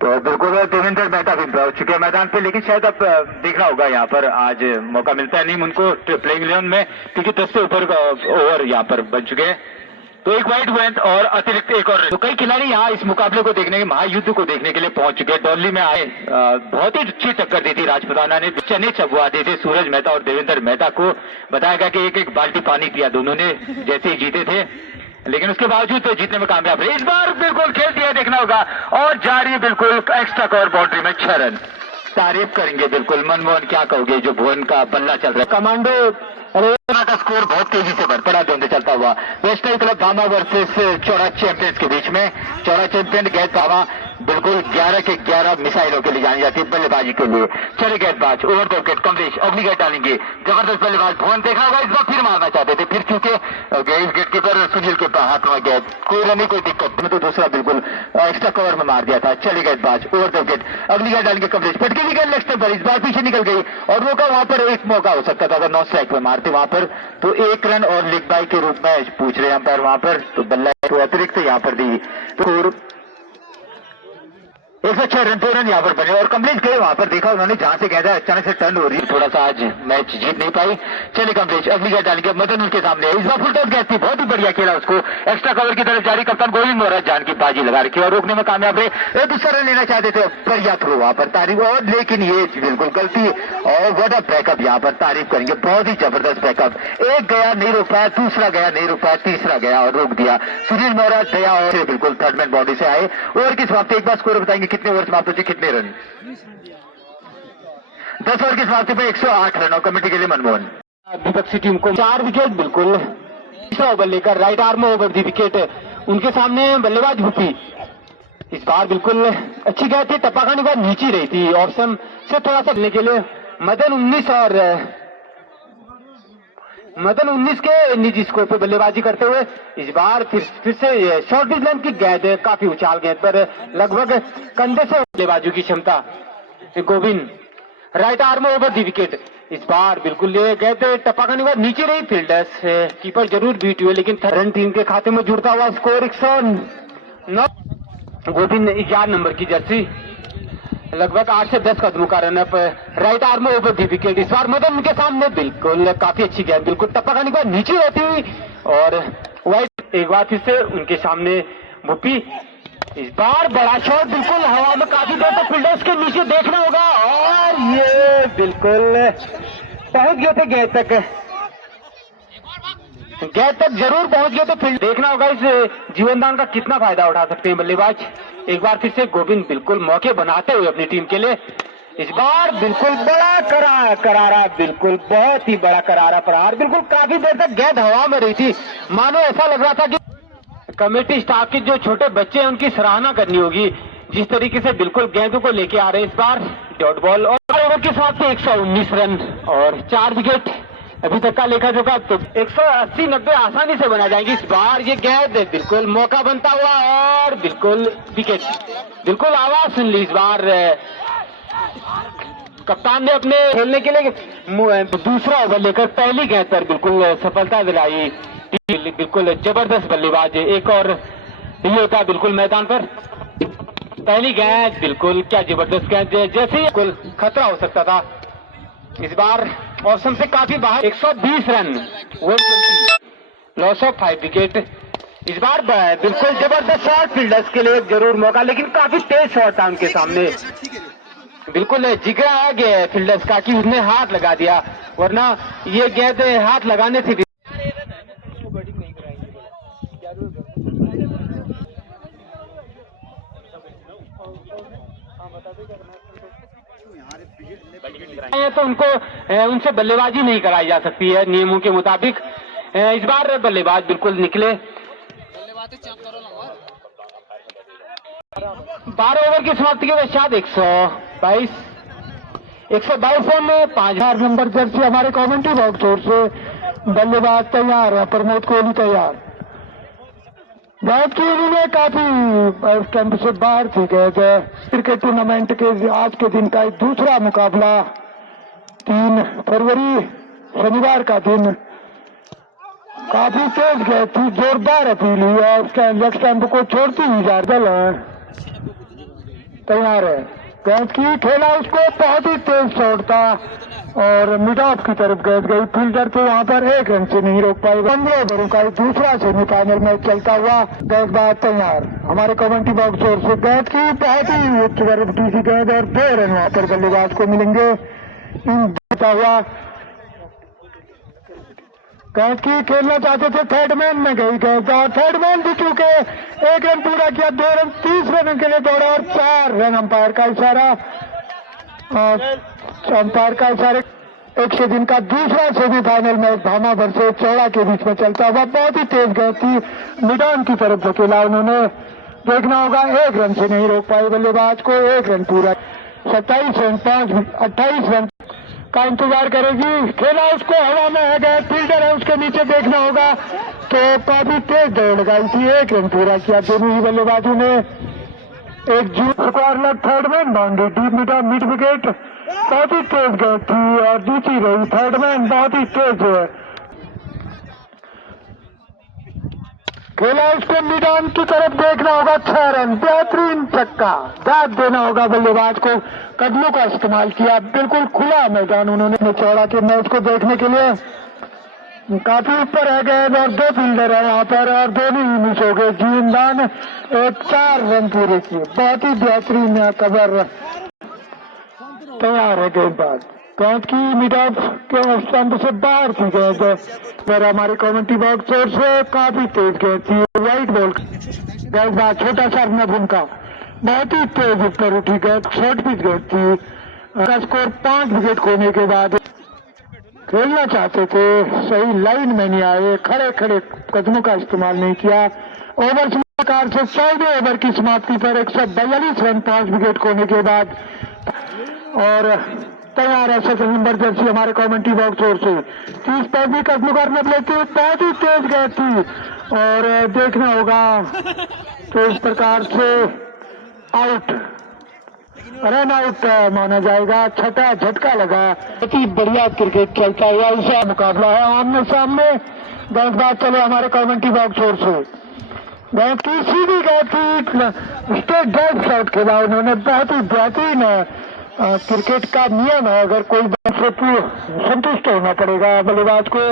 तो बिल्कुल देवेंद्र मेहता भी पहुंच चुके हैं मैदान पे, लेकिन शायद अब देखना होगा यहाँ पर आज मौका मिलता है नहीं उनको प्लेइंग 11 में, क्योंकि 10 से ऊपर ओवर यहाँ पर बन चुके हैं। तो एक वाइड वेंथ और अतिरिक्त एक और, तो कई खिलाड़ी यहाँ इस मुकाबले को देखने के, महायुद्ध को देखने के लिए पहुंच चुके हैं। डॉली में आए बहुत ही अच्छी टक्कर दी थी राजपुताना ने, चने चबवा दिए थे सूरज मेहता और देवेंद्र मेहता को। बताया गया कि एक एक बाल्टी पानी पिया दोनों ने जैसे ही जीते थे, लेकिन उसके बावजूद तो जीतने में कामयाब रहे। इस बार बिल्कुल खेल दिया, देखना होगा, और जा रही है बिल्कुल एक्स्ट्रा कवर बाउंड्री में 6 रन। तारीफ करेंगे बिल्कुल मनमोहन, क्या कहोगे जो भुवन का बल्ला चल रहा है। कमांडो का स्कोर बहुत तेजी से बढ़ पड़ा द्वंद्व चलता हुआ वेस्टर्न क्लब भामा वर्सेस चौड़ा चैंपियंस के बीच में। चौड़ा चैंपियन गेंद भामा बिल्कुल 11 के 11 मिसाइलों के लिए जानी जाती है बल्लेबाजी के लिए। चले गेंदबाज ओवर द विकेट, कमलेश अगली गेंद डालेंगे, जबरदस्त बल्लेबाज भुवन, देखा होगा इस बार फिर मारना चाहते थे, फिर चूंकि विकेट कीपर सुनील के हाथ में गेंद, कोई रन कोई दिक्कत में, तो दूसरा बिल्कुल एक्स्ट्रा कवर में मार दिया था। चले गेंदबाज ओवर द विकेट, अगली गेंद डालेंगे कमलेश, पटके भी गेंद लेफ्ट पर, इस बार पीछे निकल गई और रोका। वहां पर एक मौका हो सकता था अगर 9 स्ट्राइक में मारते वहां पर, तो 1 रन और लीग बाई के रूप में पूछ रहे हैं अंपायर वहां पर, तो बल्ला तो अतिरिक्त यहाँ पर दी, तो 106 रन 2 रन यहाँ पर बने। और कमलेश गए वहां पर, देखा उन्होंने जहां से कहता है अचानक से टर्न हो रही है, थोड़ा सा आज मैच जीत नहीं पाई। चले कमलेश अगली गेंद डालेंगे, मदन उनके सामने, इस बार फुल टॉस गेंद थी, बहुत ही बढ़िया खेला उसको, एक्स्ट्रा कवर की तरफ जारी, कप्तान गोविंद मोहरा जान की बाजी लगा रखी और रोकने में कामयाब रहे। दूसरा रन लेना चाहते थे, बढ़िया थ्रो वहां पर, तारीफ, और लेकिन ये बिल्कुल गलती, और व्हाट अ बैकअप यहाँ पर, तारीफ करेंगे, बहुत ही जबरदस्त बैकअप। एक गया नहीं रोक पाया, दूसरा गया नहीं रोक पाया, तीसरा गया और रोक दिया। सुनील मोहरा दया और बिल्कुल थर्ड मैन बॉडी से आए। ओवर की समाप्ति एक बार स्कोर बताएंगे, कितने ओवर समाप्त होते, कितने रन? 10 ओवर की समाप्ति पे 108 रन और कमेटी के लिए मनमोहन। विपक्षी टीम को 4 विकेट, बिल्कुल तीसरा ओवर लेकर right arm over the wicket, उनके सामने बल्लेबाज भूपी, इस बार बिल्कुल अच्छी गई थी, टप्पा खाने के बाद नीचे रही थी, ऑप्शन से थोड़ा सा लेने के लिए मदन 19 के निजी स्कोर पे बल्लेबाजी करते हुए, इस बार फिर से शॉर्ट डिस्टेंस की गेंद, काफी उछाल गेंद पर लगभग कंधे से बल्लेबाजी की क्षमता। Govind right arm over the wicket, इस बार बिल्कुल ये गेंद टप्पा खाने के बाद नीचे रही, फील्डर्स कीपर जरूर बीट हुए, लेकिन रन टीम के खाते में जुड़ता हुआ स्कोर 109। गोविंद 11 नंबर की जर्सी, लगभग 8 से 10 कदमों का run up, right arm over the wicket, इस बार मदन के सामने बिल्कुल काफी अच्छी गेंद, बिल्कुल टप्पा खाने के बाद नीचे रहती हुई और वाइड, एक बार फिर से उनके सामने भुप्पी, इस बार बड़ा शॉट बिल्कुल हवा में, काफी देर तक फील्डर्स के नीचे देखना होगा, और ये बिल्कुल पहुंच गए थे गेंद तक जरूर पहुंच गए, तो फील्ड देखना होगा इस जीवनदान का कितना फायदा उठा सकते हैं बल्लेबाज। एक बार फिर से गोविंद बिल्कुल मौके बनाते हुए अपनी टीम के लिए, इस बार बिल्कुल बड़ा करारा, बिल्कुल बहुत ही बड़ा करारा प्रहार, बिल्कुल काफी देर तक गेंद हवा में रही थी, मानो ऐसा लग रहा था कि कमेटी स्टाफ के जो छोटे बच्चे हैं उनकी सराहना करनी होगी, जिस तरीके से बिल्कुल गेंदों को लेके आ रहे हैं इस बार। डॉट बॉल और ओवर के साथ 119 रन और 4 विकेट अभी तक का लेखा जोखा, तो 180-90 आसानी से बना जाएंगे। इस बार ये गेंद बिल्कुल मौका बनता हुआ और बिल्कुल विकेट, बिल्कुल आवाज सुन ली। इस बार कप्तान ने अपने खेलने के लिए दूसरा ओवर लेकर पहली गेंद पर बिल्कुल सफलता दिलाई, बिल्कुल जबरदस्त बल्लेबाज, एक और ये होता बिल्कुल मैदान पर, पहली गेंद बिल्कुल क्या जबरदस्त गेंद, जैसे ही बिल्कुल खतरा हो सकता था, इस बार ऑप्शन से काफी बाहर, 120 रन 120, लॉस ऑफ 5 विकेट। इस बार बिल्कुल जबरदस्त शॉट, फील्डर्स के लिए जरूर मौका, लेकिन काफी तेज शॉट था उनके सामने, बिल्कुल जिगरा आ गया फील्डर्स का कि उसने हाथ लगा दिया, वरना ये गेंद हाथ लगाने से तो उनको उनसे बल्लेबाजी नहीं कराई जा सकती है नियमों के मुताबिक। इस बार बल्लेबाज बिल्कुल निकले, 12 ओवर की समाप्ति के पश्चात 122 रन में 5 नंबर जर्सी हमारे कमेंट्री बॉक्स ओर से बल्लेबाज तैयार है, प्रमोद कोहली तैयार। बैट की इनिंग काफी स्टंप से बाहर थी गए थे। क्रिकेट टूर्नामेंट के आज के दिन का दूसरा मुकाबला 3 फरवरी शनिवार का दिन काफी तेज गए थी, जोरदार अपील हुई और लेग स्टंप को छोड़ती हुई जारदल है, तैयार है, गेंद की खेला उसको, बहुत ही तेज शॉट था और मिड ऑफ की तरफ गेंद गई, फील्डर तो वहां पर एक रन से नहीं रोक पाई। 15 ओवरों का दूसरा सेमीफाइनल मैच चलता हुआ, गेंदबाज तैयार, हमारे कमेंट्री बॉक्स ओर से गेंद की बहुत ही उच्च गति की गेंद और 2 रन वहां पर बल्लेबाज को मिलेंगे। जीता हुआ गेंद की खेलना चाहते थे, थर्ड मैन में गई गेंद और थर्ड मैन भी चूके 1 रन पूरा किया, 2 रन, तीसरे रन के लिए दौड़ा और 4 रन। अंपायर का इशारा, अंपायर का इशारे। 100 दिन का दूसरा सेमीफाइनल मैच भामा वर्सेस चौड़ा के बीच में चलता हुआ, बहुत ही तेज गेंद थी, मिडान की तरफ धकेला उन्होंने, देखना होगा 1 रन से नहीं रोक पाई बल्लेबाज को, 1 रन पूरा, 27 रन 28 रन का इंतजार करेगी, खेला उसको, हवा में है गए, फील्डर है उसके नीचे, देखना होगा तो काफी तेज दौड़ लगाई थी, 1 रन पूरा किया दोनों ही बल्लेबाजों ने। एक square third man boundary, deep mid wicket, काफी तेज गेंद थी और जीती रही, थर्ड मैन बहुत ही तेज है, खेला उसको, मिडान की तरफ देखना होगा, 6 रन, बेहतरीन छक्का, दाद देना होगा बल्लेबाज को, कदमों का इस्तेमाल किया, बिल्कुल खुला मैदान उन्होंने चौड़ा के मैच को देखने के लिए, काफी ऊपर है गए और 2 फील्डर है यहाँ पर और दोनों ही मिस हो गए, जीवनदान 4 रन पूरे किए, बहुत ही बेहतरीन कवर। तैयार है गेंदबाज, गेंद की मिड ऑफ के स्टंप से बाहर थी गेंद, पर हमारे कमेंट्री बॉक्स ओर से काफी तेज गेंद थी, व्हाइट बॉल, गेंदबाज छोटा सा अपना भूमिका, बहुत ही तेज ऊपर उठी गेंद, शॉर्ट पिच गेंद थी, स्कोर 5 विकेट खोने के बाद खेलना चाहते थे, सही लाइन में नहीं आए, खड़े खड़े कदमों का इस्तेमाल नहीं किया, ओवर प्रकार से 14वें ओवर की समाप्ति पर 142 रन 5 विकेट खोने के बाद, और तैयार है सेकंड नंबर जर्सी हमारे कमेंट्री बॉक्स ओर से, 30-35 कदमों का मतलब लेते हुए बहुत ही तेज गेंद थी और देखना होगा तो इस प्रकार से आउट, रन आउट माना जाएगा, छठा झटका लगा, बहुत ही बढ़िया क्रिकेट चलता हुआ ऐसा मुकाबला है, आमने सामने, गेंदबाज चले हमारे कमेंट्री बॉक्स ओर से, गेंद की सीधी गेंद थी, स्टेट ड्राइव शॉट खेला उन्होंने, बहुत ही बेहतरीन क्रिकेट का नियम है, अगर कोई संतुष्ट होना पड़ेगा बल्लेबाज को।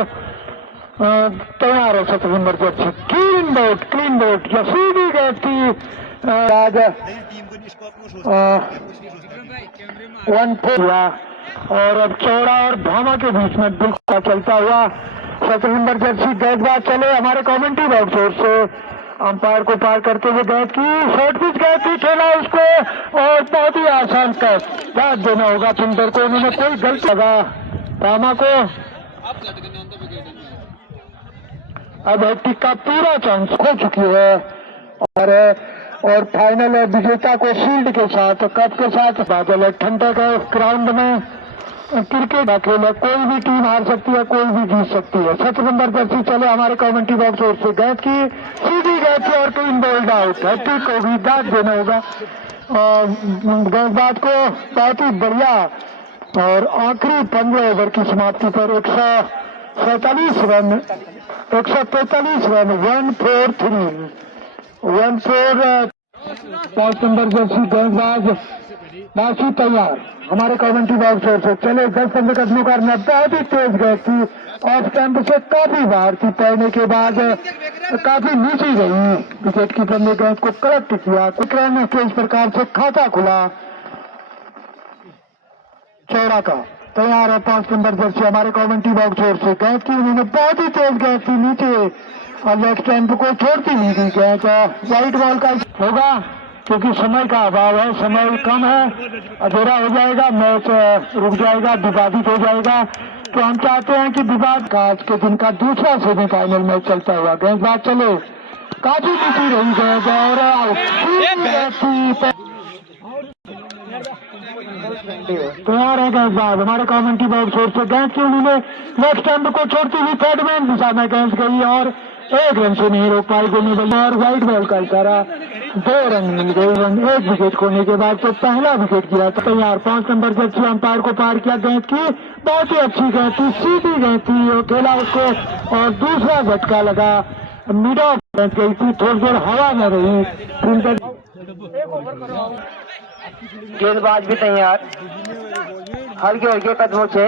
तैयार है 7 नंबर जर्सी, क्लीन बोल्ट, या सीधी गेंद थी, आज 1-4 और अब चौड़ा और भामा के बीच में बिल्कुल चलता हुआ 7 नंबर जर्सी, गेंदबाज चले हमारे कमेंट्री बॉक्स ओर से, अंपायर को पार करते हुए गेंद की शॉर्ट पिच गेंद थी, खेला उसको और बहुत ही आसान कैच, दाद देना होगा फील्डर को, उन्होंने कोई गलती लगा भामा को, अब हैट्रिक का पूरा चांस खो चुकी है और फाइनल विजेता को शील्ड के साथ, कप के साथ बादल है, ठंडक है ग्राउंड में, क्रिकेट खेल है, कोई भी टीम हार सकती है, कोई भी जीत सकती है। 7 नंबर जर्सी चले हमारे कमेंट्री बॉक्स ओर से, गेंद की सीधी गेंद थी और क्लीन बोल्ड आउट, हैट्रिक को भी दाद देना होगा गेंदबाज को, बहुत ही बढ़िया, और आखिरी 15 ओवर की समाप्ति पर 143 रन 1-4 5 नंबर जर्सी गेंदबाज बासी तैयार हमारे कमेंट्री बॉक्स ओर से, चले 10-15 कदमों का, बहुत ही तेज गेंद थी, ऑफ स्टंप से काफी बाहर थी, पड़ने के बाद काफी नीचे गई, विकेट कीपर ने गेंद को कलेक्ट किया, रन के इस प्रकार से खाता खुला चौड़ा का। तैयार है 5 नंबर जर्सी हमारे कमेंट्री बॉक्स ओर से, गेंद की उन्होंने बहुत ही तेज गेंद थी, नीचे और लेग स्टैंप को छोड़ती नहीं थी गेंद, व्हाइट बॉल का होगा क्योंकि समय का अभाव है, समय कम है, अधूरा हो जाएगा, मैच रुक जाएगा, विवादित हो जाएगा, तो हम चाहते हैं कि विवाद का आज के दिन का दूसरा सेमीफाइनल मैच चलता हुआ, गेंदबाज चले, काफी नीचे रही गेंद और तैयार है गेंदबाज हमारे कमेंट्री बॉक्स ओर से, गेंद की उन्होंने लेफ्ट स्टंप को छोड़ती हुई थर्ड मैन दिशा में गेंद गई और 1 रन से नहीं रोक पाई दोनों बल्ले, और व्हाइट बॉल का इशारा, 2 रन मिल गए, 1 विकेट खोने के बाद तो पहला विकेट गिरा था। तैयार 5 नंबर जर्सी अंपायर को पार किया, गेंद की बहुत ही अच्छी गेंद थी, सीधी गेंद थी, खेला उसको और दूसरा झटका लगा, मिड ऑफ गेंद गई थी, थोड़ी देर हवा में रही, गेंदबाज भी तैयार, हल्के हल्के कदमों से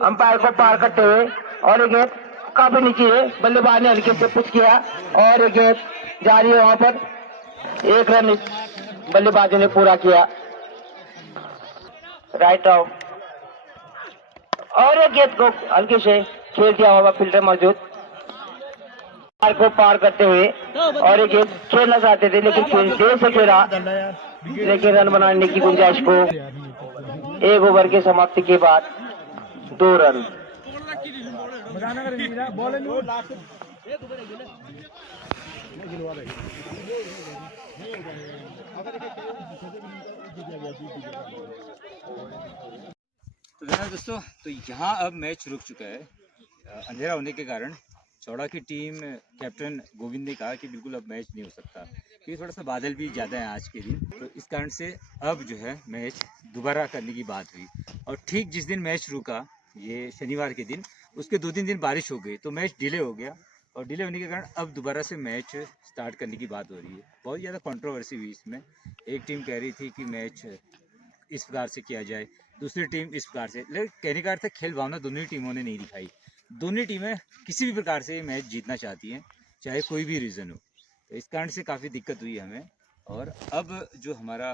अंपायर को पार करते हुए, और ये गेंद काफी नीचे है, बल्लेबाज ने हल्के से पुश किया और ये गेंद जारी है वहां पर। 1 रन बल्लेबाजों ने पूरा किया, राइट आउट। और ये गेंद को हल्के से खेल दिया हुआ फील्डर मौजूद को पार करते हुए, और ये गेंद खेलना चाहते थे लेकिन देर से खेला, लेकिन रन बनाने की गुंजाइश को 1 ओवर के समाप्ति के बाद 2 रन। तो जनाब दोस्तों, तो यहाँ अब मैच रुक चुका है। अंधेरा होने के कारण चौड़ा की टीम कैप्टन गोविंद ने कहा कि बिल्कुल अब मैच नहीं हो सकता, क्योंकि थोड़ा सा बादल भी ज़्यादा है आज के दिन, तो इस कारण से अब जो है मैच दोबारा करने की बात हुई। और ठीक जिस दिन मैच रुका, ये शनिवार के दिन, उसके 2-3 दिन बारिश हो गई, तो मैच डिले हो गया, और डिले होने के कारण अब दोबारा से मैच स्टार्ट करने की बात हो रही है। बहुत ज़्यादा कंट्रोवर्सी हुई इसमें। एक टीम कह रही थी कि मैच इस प्रकार से किया जाए, दूसरी टीम इस प्रकार से, लेकिन कहने का अर्थ है खेल भावना दोनों ही टीमों ने नहीं दिखाई। दोनों टीमें किसी भी प्रकार से मैच जीतना चाहती हैं, चाहे कोई भी रीज़न हो। तो इस कारण से काफ़ी दिक्कत हुई हमें। और अब जो हमारा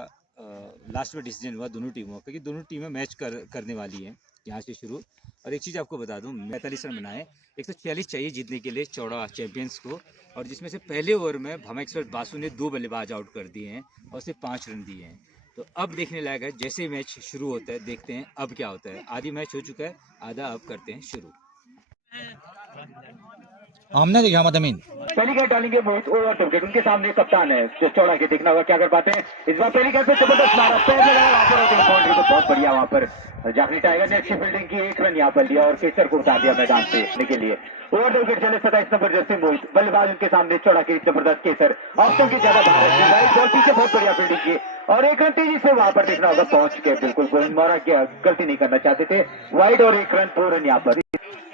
लास्ट में डिसीजन हुआ दोनों टीमों का, कि दोनों टीमें मैच करने वाली हैं यहाँ से शुरू। और एक चीज़ आपको बता दूं, 45 रन बनाए, 146 चाहिए जीतने के लिए चौड़ा चैंपियंस को, और जिसमें से पहले ओवर में भामा एक्सप्रेस बासु ने 2 बल्लेबाज आउट कर दिए हैं और सिर्फ 5 रन दिए हैं। तो अब देखने लायक है, जैसे ही मैच शुरू होता है देखते हैं अब क्या होता है। आधी मैच हो चुका है, आधा अब करते हैं शुरू। हमने देखा मदमीन पहली गेंद डालेंगे मोहित ओवर विकेट, उनके सामने कप्तान है जो चौड़ा के, देखना होगा क्या कर पाते हैं इस बार। पहली गेंद पे जबरदस्त मारा, पैर लगाया वहां पर, बाउंड्री को बहुत बढ़िया वहां पर जाफरी टाइगर ने अच्छी फील्डिंग की, 1 रन यहाँ पर लिया और केसर को उतार दिया मैदान से के लिए। ओवर विकेट चले 27 नंबर जर्सी मोहित, बल्लेबाज उनके सामने चौड़ा के, जबरदस्त केसर ऑप्शन की ज्यादा बाहर बॉल पीछे बहुत बढ़िया फील्डिंग की, और 1 रन तेजी से वहां पर देखना होगा पहुंच के, बिल्कुल गोविंद मोरा गलती नहीं करना चाहते थे, वाइड और 1 रन 2 रन यहाँ पर।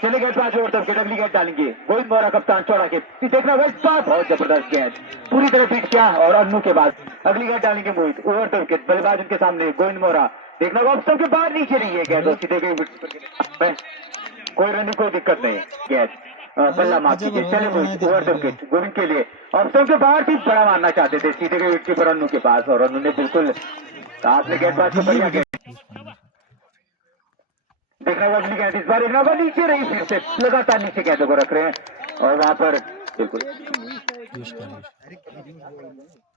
चले गए 5 ओवर तक, अगली गेंद डालेंगे गोविंद मोरा कप्तान चौड़ा के, देखना होगा इस बार बहुत जबरदस्त गेंद पूरी तरह पीट किया, और अन्नू के बाद अगली गेंद डालेंगे मोहित ओवर तक विकेट, बल्लेबाज उनके सामने गोविंद मोरा, देखना होगा ऑप्शन के बाहर नीचे नहीं है गेंद, सीधे गई कोई रन कोई दिक्कत नहीं गेंद बल्ला माफ कीजिए। चले मोहित ओवर द विकेट गोविंद के लिए, ऑप्शन के बाहर भी बड़ा मारना चाहते थे, सीधे गए विकेट कीपर अन्नू के पास, और अन्नू ने बिल्कुल आपने गेंदबाज को बढ़िया गेंद, देखना होगा अगली गेंद इस बार देखना होगा नीचे रही, फिर से लगातार नीचे गेंदों को रख रहे हैं, और वहां पर बिल्कुल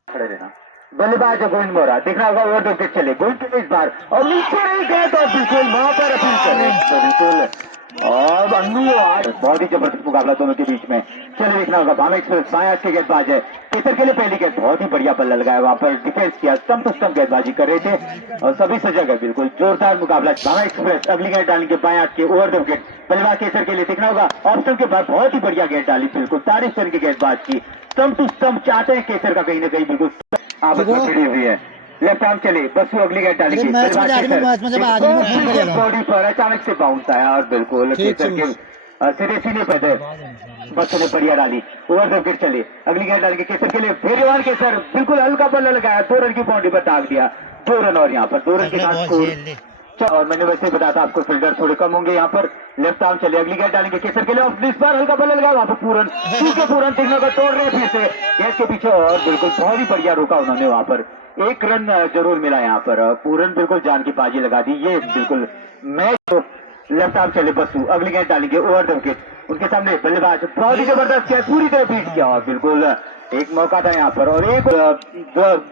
खड़े रहना, बल्लेबाज गोविंद मोरा, देखना होगा ओवर द विकेट चले गोविंद इस बार, और नीचे रही गेंद, और बिल्कुल वहां पर अपील कर रहे हैं बिल्कुल, और अन्नू आज बहुत ही जबरदस्त मुकाबला दोनों के बीच में। चलो देखना होगा भामा एक्सप्रेस बाएं हाथ के गेंदबाज है, केसर के लिए पहली गेंद बहुत ही बढ़िया बल्ला लगाया, वहां पर डिफेंस किया, स्टंप टू स्टंप गेंदबाजी कर रहे थे, और सभी सजग है, बिल्कुल जोरदार मुकाबला। भामा एक्सप्रेस अगली गेंद डालेंगे बाएं हाथ के ओवर द विकेट, बल्लेबाज केसर के लिए, देखना होगा ऑप्शन के बाद बहुत ही बढ़िया गेंद डाली, बिल्कुल तारीफ करके गेंदबाज की, स्टंप टू स्टंप चाहते हैं केसर का कहीं ना कहीं, बिल्कुल आपस में खड़ी हुई है। लेफ्ट आर्म चले बसु अगली गेंद डालेंगे, बॉडी पर अचानक से बाउंस आया, और बिल्कुल केसर के सीधे सीने पर बसु ने बढ़िया डाली, ओवर द विकेट चले अगली गेंद डालेंगे केसर के लिए, फिर केसर बिल्कुल हल्का बल्ला लगाया, 2 रन की बाउंड्री पर दाग दिया, 2 रन, और यहाँ पर 2 रन के साथ स्कोर। और मैंने वैसे ही बताया था आपको फील्डर थोड़े कम होंगे यहाँ पर। लेफ्ट आर्म चले अगली गेंद डालेंगे केसर के लिए, और इस बार हल्का बल्ला लगा वहां पर पूरन, पूरन देखने का तोड़ रहे फिर से गैस के पीछे, और बिल्कुल बहुत ही बढ़िया रोका उन्होंने वहां पर, 1 रन जरूर मिला यहाँ पर, पूरन बिल्कुल जान की बाजी लगा दी, ये बिल्कुल मैच। लेफ्ट आर्म चले बसु अगली गेंद डालेंगे ओवर द विकेट, उनके सामने बल्लेबाज बहुत ही जबरदस्त किया, पूरी तरह बीट किया, और बिल्कुल एक मौका था यहाँ पर, और एक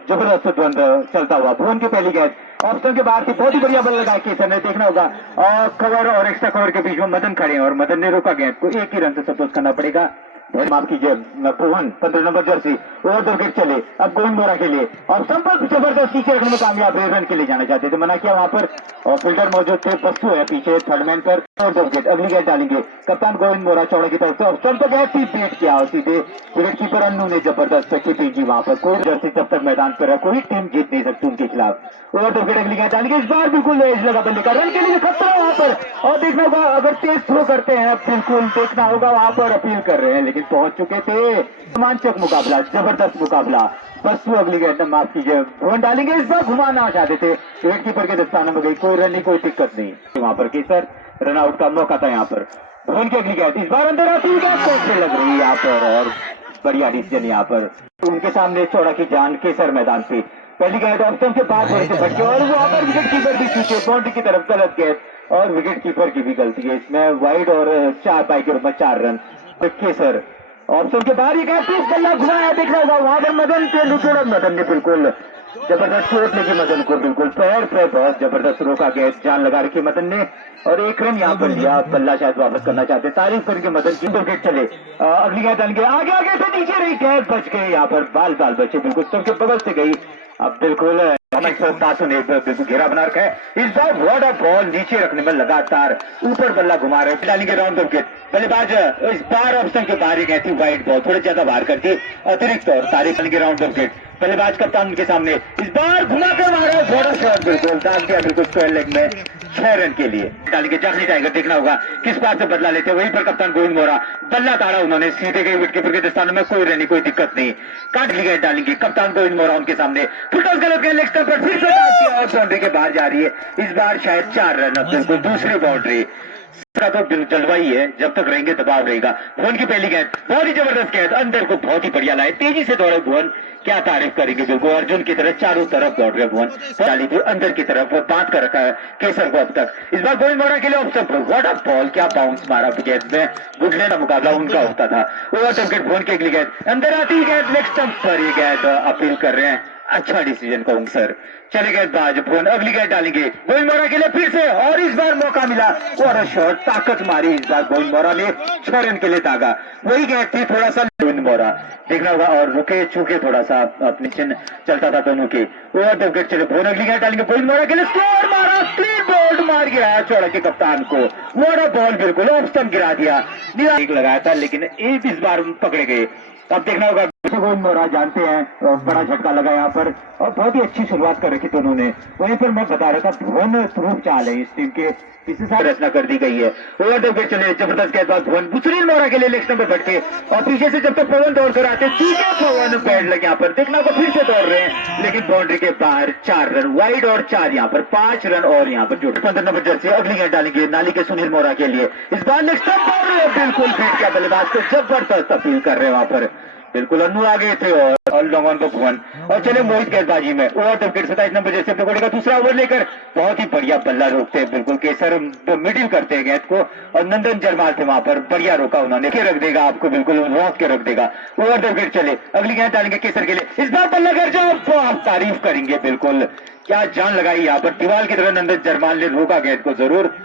जबरदस्त द्वंद्व चलता हुआ, भुवन की पहली गेंद ऑप्शन के बाहर की बहुत ही बढ़िया बल लगाया केसर ने, देखना होगा और कवर और एक्स्ट्रा कवर के बीच में मदन खड़े हैं, और मदन ने रोका गेंद को, 1 ही रन से संतोष करना पड़ेगा। माफ कीजिए भुवन 15 number Jersey, over the wicket चले अब गोविंद मोरा के लिए, और संपर्क जबरदस्त पीछे रखने में कामयाब, 1 रन के लिए जाना चाहते थे, मना किया वहां पर, और फील्डर मौजूद थे, बस्सू है पीछे थर्ड मैन पर, ओवर द विकेट अगली गेंद डालेंगे कप्तान गोविंद मोरा चौड़ा की तरफ से, और स्टंप पर गए बीट किया, और सीधे विकेट कीपर अन्नू ने जबरदस्त कीपिंग की वहां पर, कोई जर्सी जब तक मैदान पर है कोई टीम जीत नहीं सकती उनके खिलाफ। ओवर द विकेट अगली गेंद डालेंगे इस बार बिल्कुल एज लगा बल्ले का, रन के लिए खतरा वहां पर, और देखना होगा अगर तेज थ्रो करते हैं बिल्कुल देखना होगा वहां पर अपील कर रहे हैं, लेकिन लेकिन पहुंच चुके थे। रोमांचक मुकाबला, जबरदस्त मुकाबला। बसु अगली गेंद माफ कीजिए भुवन डालेंगे, इस बार घुमाना चाहते थे, विकेट कीपर के दस्ताने में गई, कोई रन नहीं, कोई दिक्कत नहीं। वहां पर केसर रन आउट का मौका था यहाँ पर। भुवन की अगली गेंद इस बार अंदर आती है, कैसे लग रही है यहाँ पर, और बढ़िया डिसीजन यहाँ पर। उनके सामने चौड़ा की जान केसर मैदान पे। पहली गेंद ऑफ स्टंप के बाद थोड़े से भटके और वहां पर विकेट कीपर भी चूके, बाउंड्री की तरफ गलत गेंद और विकेट कीपर की भी गलती है इसमें। वाइड और 4 पाई के रूप में 4 रन। केसर ऑप्शन के बाहर बल्ला घुमाया, देखना होगा वहां पर मदन पे मदन ने बिल्कुल जबरदस्त चोट लगी मदन को, बिल्कुल पैर पे बहुत जबरदस्त रोका गया, जान लगा रखी मदन ने और 1 रन यहाँ पर लिया। बल्ला शायद वापस करना चाहते, तारीफ करके मदन की। विकेट चले, अगली गेंद डालेंगे, आगे आगे से नीचे रही गेंद, बच गए यहाँ पर, बाल बचे बिल्कुल, सबके बगल से गई। अब बिल्कुल ने बिल्कुल घेरा बना रखा है। इस बार वार्ड ऑफ बॉल नीचे रखने में लगातार ऊपर बल्ला घुमा रहे, डालेंगे राउंड विकेट। बल्लेबाज इस बार ऑप्शन के बाहर गई थी, वाइड बॉल थोड़े ज्यादा बाहर करती, अतिरिक्त और तारीफ डालेंगे राउंड विकेट। बल्लेबाज कप्तान उनके सामने इस बार घुमा कर मारा, बड़ा शॉट बिल्कुल डाल दिया, बिल्कुल स्क्वायर लेग में 6 रन के लिए। डालेंगे जाफरी टाइगर, देखना होगा किस बार से बदला लेते, वहीं पर कप्तान गोविंद मोरा बल्ला ताड़ा उन्होंने, सीधे गई विकेट कीपर के दस्ताने में, कोई रन, कोई दिक्कत नहीं। काट ली गेंद डालेंगे कप्तान गोविंद मोरा उनके सामने, फुटबॉल गलत गेंद लेग स्टंप पर फिर से डाल दिया और बाउंड्री के बाहर जा रही है। इस बार शायद 4 रन, बिल्कुल दूसरी बाउंड्री का तो जलवा ही है, जब तक रहेंगे दबाव रहेगा। भुवन की पहली गेंद बहुत ही जबरदस्त गेंद, अंदर को बहुत ही बढ़िया लाए, तेजी से दौड़े भुवन, क्या तारीफ करेंगे, बिल्कुल अर्जुन की तरह चारों तरफ दौड़ रहे भुवन, डाली थी अंदर की तरफ, वो बांध कर रखा है केसर को अब तक। इस बार गोविंद मोरा के लिए ऑप्शन पर व्हाट अ बॉल, क्या बाउंस मारा गेंद में, गुडले का मुकाबला उनका होता था। ओवर विकेट भुवन की अगली गेंद अंदर आती गेंद, लेग स्टंप पर ये गेंद अपील कर रहे हैं, अच्छा डिसीजन कहूंगा सर। चले गेंदबाज भुवन अगली गेंद डालेंगे गोविंद मोरा के लिए फिर से, और इस बार मौका मिला और शॉट ताकत मारी, इस बार गोविंद मोरा ने 6 रन के लिए दागा। वही गेंद थी, थोड़ा सा गोविंद मोरा देखना होगा और रुके चूके थोड़ा सा अपने चिन्ह चलता था दोनों के। ओवर द विकेट चले, भुवन अगली गेंद डालेंगे गोविंद मोरा के लिए, स्कोर मारा, क्लीन बोल्ड मार गया चौड़ा के कप्तान को, मोरा बॉल बिल्कुल ऑफ स्टंप गिरा दिया, एक लगाया था लेकिन एक इस बार पकड़े गए। अब देखना होगा गोविंद मोरा जानते हैं बड़ा झटका लगा यहाँ पर और बहुत ही अच्छी शुरुआत कर रखी थी उन्होंने। वहीं पर मैं बता रहा था भुवन ध्रुव चाल है इस टीम के, इसी साथ रचना कर दी गई है। ओवर द विकेट चले, जबरदस्त गेंदबाज भुवन सुनील मोरा के लिए लेग स्टंप पर भटके और पीछे से जब तक पवन दौड़ कर आते चूके पवन बैड लगे यहाँ पर, देखना होगा फिर से दौड़ रहे हैं लेकिन बाउंड्री के बाहर 4 रन, वाइड और 4 यहाँ पर 5 रन और यहाँ पर जुड़े। 15 नंबर जर्सी अगली गेंद डालेंगे नाली के सुनील मोरा के लिए, इस बार लेग स्टंप पर बिल्कुल फेंक किया, बल्लेबाज को जबरदस्त अपील कर रहे हैं वहां पर, बिल्कुल अन्नू आ गए थे और लॉन्ग ऑन को भुवन। और चले मोहित गेंदबाजी में ओवर द विकेट 27 नंबर जैसे पकड़ेगा, दूसरा ओवर लेकर बहुत ही बढ़िया बल्ला रोकते हैं, बिल्कुल केसर मिडिल करते हैं गेंद को और नंदन जरमाल थे वहां पर, बढ़िया रोका उन्होंने, के रख देगा आपको, बिल्कुल रोक के रख देगा। ओवर द विकेट चले, अगली गेंद डालेंगे केसर के लिए, इस बार बल्ला कर जाओ तो आप तारीफ करेंगे, बिल्कुल क्या जान लगाई यहाँ पर, दीवार की तरह नंदन जरमाल ने रोका गेंद को जरूर।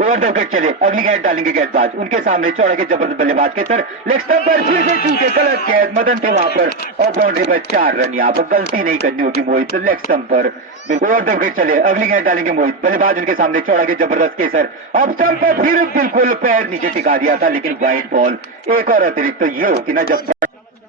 ओवर द विकेट चले, अगली गेंद डालेंगे गेंदबाज उनके सामने चौड़ा के जबरदस्त बल्लेबाज के सर, लेग स्टंप पर फिर से चूके, गलत गेंद, मदन थे वहां पर और बाउंड्री पर 4 रन, यहाँ पर गलती नहीं करनी होगी मोहित, लेग स्टंप पर। ओवर द विकेट चले, अगली गेंद डालेंगे मोहित, बल्लेबाज उनके सामने चौड़ा के जबरदस्त केसर, ऑफ स्टंप पर फिर बिल्कुल पैर नीचे टिका दिया था लेकिन वाइड बॉल, एक और अतिरिक्त तो ये होती ना जब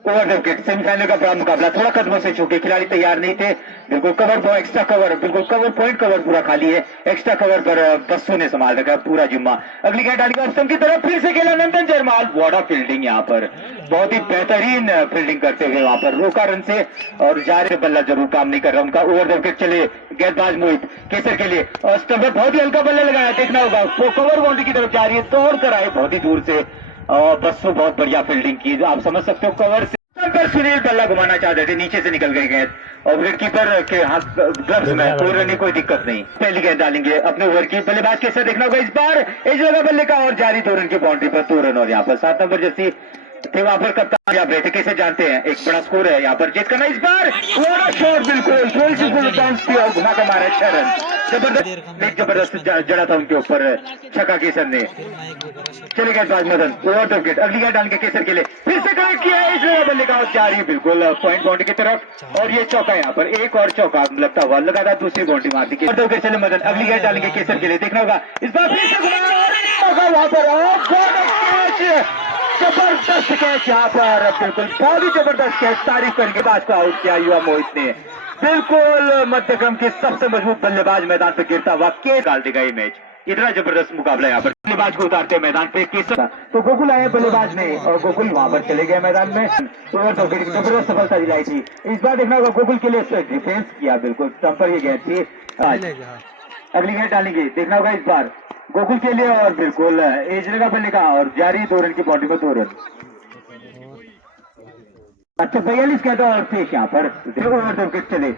ओवर द विकेट। सेमीफाइनल का बड़ा मुकाबला, थोड़ा कदमों से चूके, खिलाड़ी तैयार नहीं थे, बिल्कुल कवर एक्स्ट्रा कवर, बिल्कुल कवर पॉइंट कवर पूरा खाली है, एक्स्ट्रा कवर पर बस्सू ने संभाल रखा है पूरा जिम्मा। अगली गेंद डालेंगे ऑप्शन की तरफ, फिर से खेला नंदन जरमाल, वाड़ा फील्डिंग यहाँ पर, बहुत ही बेहतरीन फील्डिंग करते हुए वहां पर रोका रन से और जारे बल्ला जरूर काम नहीं कर रहा उनका। ओवर द विकेट चले, गेंदबाज मोहित केसर के लिए और स्टंपर बहुत ही हल्का बल्ला लगाया, देखना होगा वो कवर बाउंड्री की तरफ जा रही है, दौड़ कर आए बहुत ही दूर से और बस्सू बहुत बढ़िया फील्डिंग की, आप समझ सकते हो कवर से पर सुनील बल्ला घुमाना चाहते थे, नीचे से निकल गई गेंद और विकेट कीपर के हाथ ग्लव्स में, कोई रन कोई दिक्कत नहीं। पहली गेंद डालेंगे अपने ओवर की, बल्लेबाज के साथ देखना होगा इस बार इस जगह बल्ले का और जारी 2 रन की बाउंड्री पर 2 रन और यहाँ पर 7 नंबर जैसी थे वहां पर कप्तान या बैठे कैसे जानते हैं, एक बड़ा स्कोर है यहाँ पर जीत करना, इस बार शॉट बिल्कुल घुमा कर मारा 6 रन, जबरदस्त जड़ा था उनके ऊपर छक्का केसर ने। चले गेंदबाज मदन ओवर द विकेट, अगली गेंद डालेंगे केसर के लिए, फिर से कनेक्ट किया है, इस बल्ले का जारी बिल्कुल पॉइंट बाउंड्री की तरफ और ये चौका यहाँ पर, एक और चौका लगता हुआ लगातार दूसरी बाउंड्री मार दी। चले मदन अगली गेंद डालेंगे केसर के लिए, देखना होगा इस बार फिर से वहां पर जबरदस्त कैच यहाँ पर, बिल्कुल बहुत ही जबरदस्त कैच, तारीफ करेंगे बाज को आउट किया युवा मोहित ने, बिल्कुल मध्यक्रम के सबसे मजबूत बल्लेबाज मैदान पर गिरता हुआ के डाल देगा ये मैच, इतना जबरदस्त मुकाबला यहाँ पर। बल्लेबाज को उतारते हैं मैदान पे केसर, तो गोकुल आए बल्लेबाज ने और गोकुल वहां पर चले गए मैदान में। तो जबरदस्त सफलता दिलाई थी। इस बार देखना होगा गोकुल के लिए डिफेंस किया, बिल्कुल स्टंप पर ये गेंद थी। अगली गेंद डालेंगे, देखना होगा इस बार गोकुल के लिए और बिल्कुल एजरे का बल्ले का और जारी 2 रन की बाउंड्री में 2 रन। अच्छा 42 कहता और फेंक यहाँ पर ओवर विकेट चले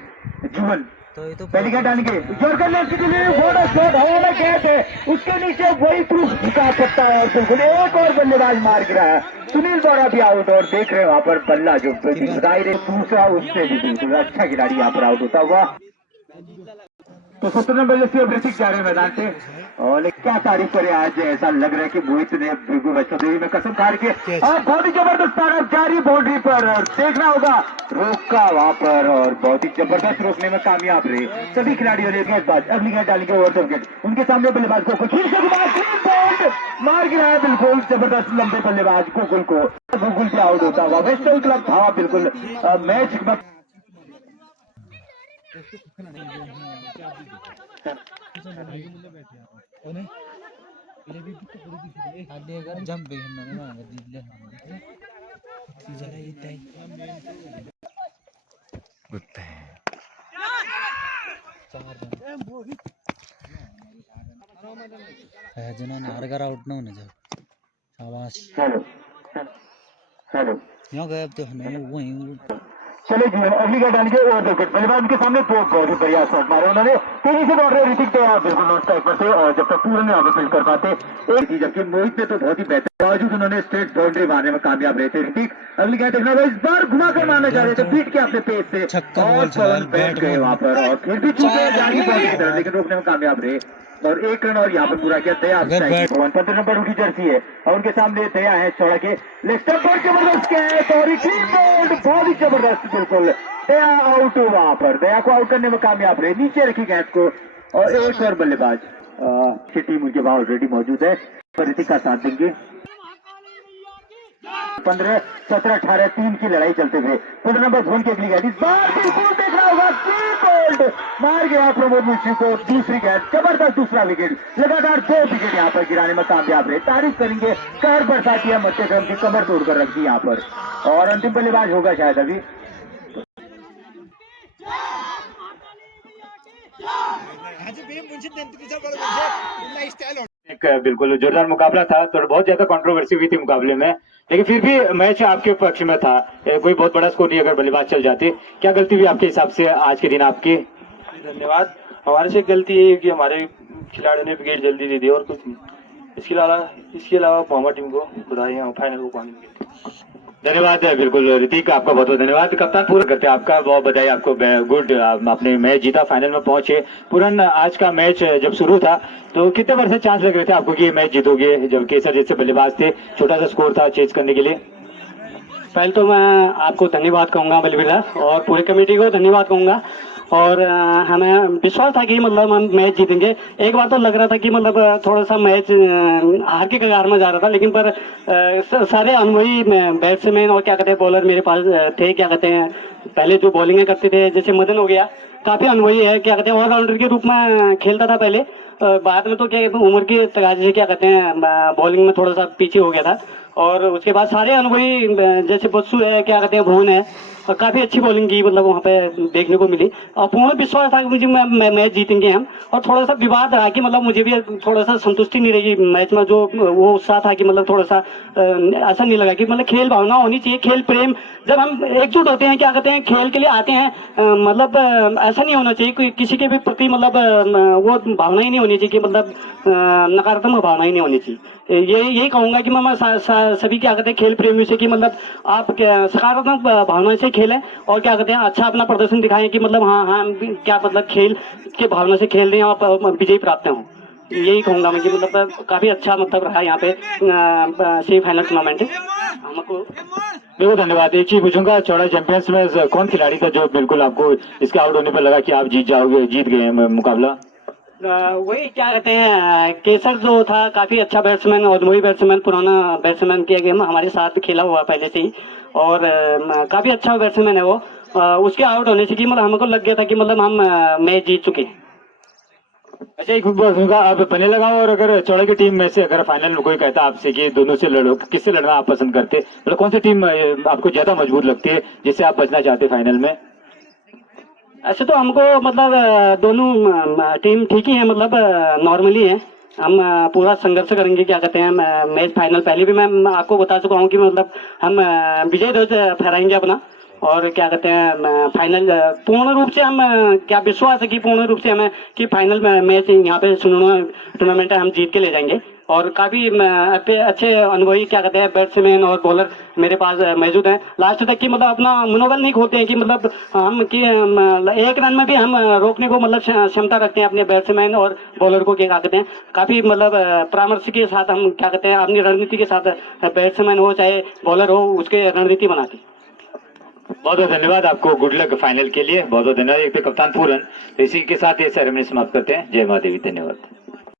जुमन पहली गेंद डालेंगे जोर करने के लिए बड़ा शॉट हवा में कैच है, उसके नीचे वही प्रूफ झुका सकता है और बिल्कुल एक और बल्लेबाज मार गिरा है। सुनील बौरा भी आउट और देख रहे हैं वहां पर बल्ला जो जाहिर दूसरा उससे भी बिल्कुल अच्छा खिलाड़ी यहाँ पर आउट होता हुआ। तो 17 नंबर से ऋतिक जा रहे हैं मैदान से और क्या तारीफ करे, आज ऐसा लग रहा है कि मोहित ने बिल्कुल वैष्णोदेवी में कसम खा के और बहुत ही जबरदस्त तारक जारी बाउंड्री पर और देखना होगा रोका वहां पर और बहुत ही जबरदस्त रोकने में कामयाब रहे सभी खिलाड़ियों ने। गेंदबाज अगली गेंद डालेंगे ओवर द विकेट, उनके सामने बल्लेबाज को मार गिरा है बिल्कुल जबरदस्त लंबे बल्लेबाज गोकुल को, गोकुल से आउट होता हुआ वेस्टर्न क्लब धावा बिल्कुल मैच हरगर आउट ना होने जाओ शाबाश। हेलो यहाँ गए अब तो वहीं चले जी अगली गेंद डालेंगे ओवर द विकेट, बल्लेबाज के सामने बहुत ही बढ़िया शॉट मारे उन्होंने, तेजी से दौड़ रहे ऋतिक थे बिल्कुल नॉन स्ट्राइक पर थे और जब तक पूरे यहाँ पर फील्ड कर पाते एक थी, जबकि मोहित ने तो बहुत ही बेहतर बावजूद उन्होंने स्ट्रेट बाउंड्री मारने में कामयाब रहे थे ऋतिक। अगली गेंद देखना इस बार घुमा कर मारना चाह रहे थे पीट के अपने पेस से और बैठ गए वहां पर और फिर भी चूके जाली बाउंड्री की तरफ लेकिन रोकने में कामयाब रहे और 1 रन और यहाँ पर पूरा किया दया 15 नंबर उनकी जर्सी है और उनके सामने दया है चौड़ा के लेफ्ट पर जबरदस्त कैच और बहुत ही जबरदस्त बिल्कुल दया आउट वहां पर, दया को आउट करने में कामयाब रहे, नीचे रखी गेंद को और एक और बल्लेबाज की टीम उनके वहां ऑलरेडी मौजूद है पर ऋतिक का साथ देंगे। 15, 17, 18 3 की लड़ाई चलते हुए 15 नंबर फोन की अगली गेंद इस बार बिल्कुल देखना होगा मार गया प्रमोद मुंशी को, दूसरी गेंद जबरदस्त दूसरा विकेट, लगातार 2 विकेट यहाँ पर गिराने में कामयाब रहे। तारीफ करेंगे कहर बरसाती है मध्यक्रम की कमर तोड़कर रख दी यहाँ पर और अंतिम बल्लेबाज होगा शायद अभी एक बिल्कुल जोरदार मुकाबला था तो बहुत ज्यादा कंट्रोवर्सी हुई थी मुकाबले में, लेकिन फिर भी मैच आपके पक्ष में था, कोई बहुत बड़ा स्कोर नहीं अगर बल्लेबाज चल जाते। क्या गलती हुई आपके हिसाब से आज के दिन आपकी? धन्यवाद। हमारे से गलती ये है कि हमारे खिलाड़ियों ने विकेट जल्दी दे दी और कुछ नहीं। इसके अलावा मोहम्मद टीम को बधाई है फाइनल को पानी। धन्यवाद बिल्कुल ऋतिक, आपका बहुत बहुत धन्यवाद। कप्तान पूरा करते हैं आपका बहुत बधाई आपको, गुड आपने मैच जीता, फाइनल में पहुंचे। पूरन आज का मैच जब शुरू था तो कितने वर्ष से चांस लग रहे थे आपको कि ये मैच जीतोगे जब केसर जैसे बल्लेबाज थे, छोटा सा स्कोर था चेज करने के लिए? पहले तो मैं आपको धन्यवाद कहूंगा बलबीर और पूरी कमेटी को धन्यवाद कहूंगा और हमें विश्वास था कि मतलब हम मैच जीतेंगे। एक बार तो लग रहा था कि मतलब थोड़ा सा मैच हार के कगार में जा रहा था, लेकिन पर सारे अनुभवी बैट्समैन और क्या कहते हैं बॉलर मेरे पास थे, क्या कहते हैं पहले जो बॉलिंग करते थे, जैसे मदन हो गया काफी अनुभवी है, क्या कहते हैं ऑलराउंडर के रूप में खेलता था पहले, बाद में तो क्या उम्र की तगाजे से क्या कहते हैं बॉलिंग में थोड़ा सा पीछे हो गया था और उसके बाद सारे अनुभवी जैसे बच्चू है, क्या कहते हैं भुवन है, और काफी अच्छी बॉलिंग की मतलब वहाँ पे देखने को मिली और पूर्ण विश्वास था कि मुझे मैच जीतेंगे हम। और थोड़ा सा विवाद रहा कि मतलब मुझे भी थोड़ा सा संतुष्टि नहीं रही मैच में, जो वो उत्साह था कि मतलब थोड़ा सा ऐसा नहीं लगा कि मतलब खेल भावना होनी चाहिए, खेल प्रेम, जब हम एकजुट होते हैं क्या कहते हैं खेल के लिए आते हैं, मतलब ऐसा नहीं होना चाहिए किसी के भी प्रति मतलब वो भावना ही नहीं होनी चाहिए कि मतलब नकारात्मक भावना ही नहीं होनी चाहिए। यही कहूंगा कि मैं सभी क्या कहते हैं खेल प्रेमियों से कि मतलब आप सकारात्मक भावना से खेलें और क्या कहते हैं अच्छा अपना प्रदर्शन दिखाएं कि मतलब हाँ क्या मतलब खेल के भावना से खेल रहे हैं और विजयी प्राप्त हों। यही कहूंगा मैं कि मतलब काफी अच्छा मतलब रहा यहाँ पे सेमीफाइनल टूर्नामेंट हमको। बिल्कुल धन्यवाद। एक चीज पूछूंगा, चौड़ा चैंपियंस में कौन खिलाड़ी था जो बिल्कुल आपको इसके आउट होने पर लगा कि आप जीत गए मुकाबला? वही क्या कहते हैं केसर जो था काफी अच्छा बैट्समैन और वही बैट्समैन पुराना बैट्समैन के हमारे साथ खेला हुआ पहले से ही और काफी अच्छा बैट्समैन है वो, उसके आउट होने से कि मतलब हमको लग गया था कि मतलब हम मैच जीत चुके हैं। अच्छा एक बात होगा, आप पहले लगाओ, और अगर चौड़ा की टीम में से अगर फाइनल में कोई कहता आपसे कि दोनों से लड़ो, किससे लड़ना आप पसंद करते, मतलब कौन सी टीम आपको ज्यादा मजबूत लगती है जिससे आप बचना चाहते फाइनल में? ऐसे तो हमको मतलब दोनों टीम ठीक ही है, मतलब नॉर्मली है। हम पूरा संघर्ष करेंगे, क्या कहते हैं, मैच फाइनल पहले भी मैं आपको बता चुका हूँ कि मतलब हम विजय ध्वज फहराएंगे अपना, और क्या कहते हैं फाइनल पूर्ण रूप से हम क्या विश्वास है कि पूर्ण रूप से हमें कि फाइनल मैच यहाँ पे टूर्नामेंट हम जीत के ले जाएंगे। और काफी अच्छे अनुभवी क्या कहते हैं बैट्समैन और बॉलर मेरे पास मौजूद हैं, लास्ट तक की मतलब अपना मनोबल नहीं खोते हैं कि मतलब हम कि एक रन में भी हम रोकने को मतलब क्षमता रखते हैं अपने बैट्समैन और बॉलर को, क्या कहते हैं काफी मतलब परामर्श के साथ हम क्या कहते हैं अपनी रणनीति के साथ बैट्समैन हो चाहे बॉलर हो उसके रणनीति बनाते हैं। बहुत बहुत धन्यवाद आपको, गुड लक फाइनल के लिए, बहुत बहुत धन्यवाद। एक तो कप्तान पूरन, इसी के साथ ये सेरेमनी समाप्त करते हैं। जय माता दी, धन्यवाद।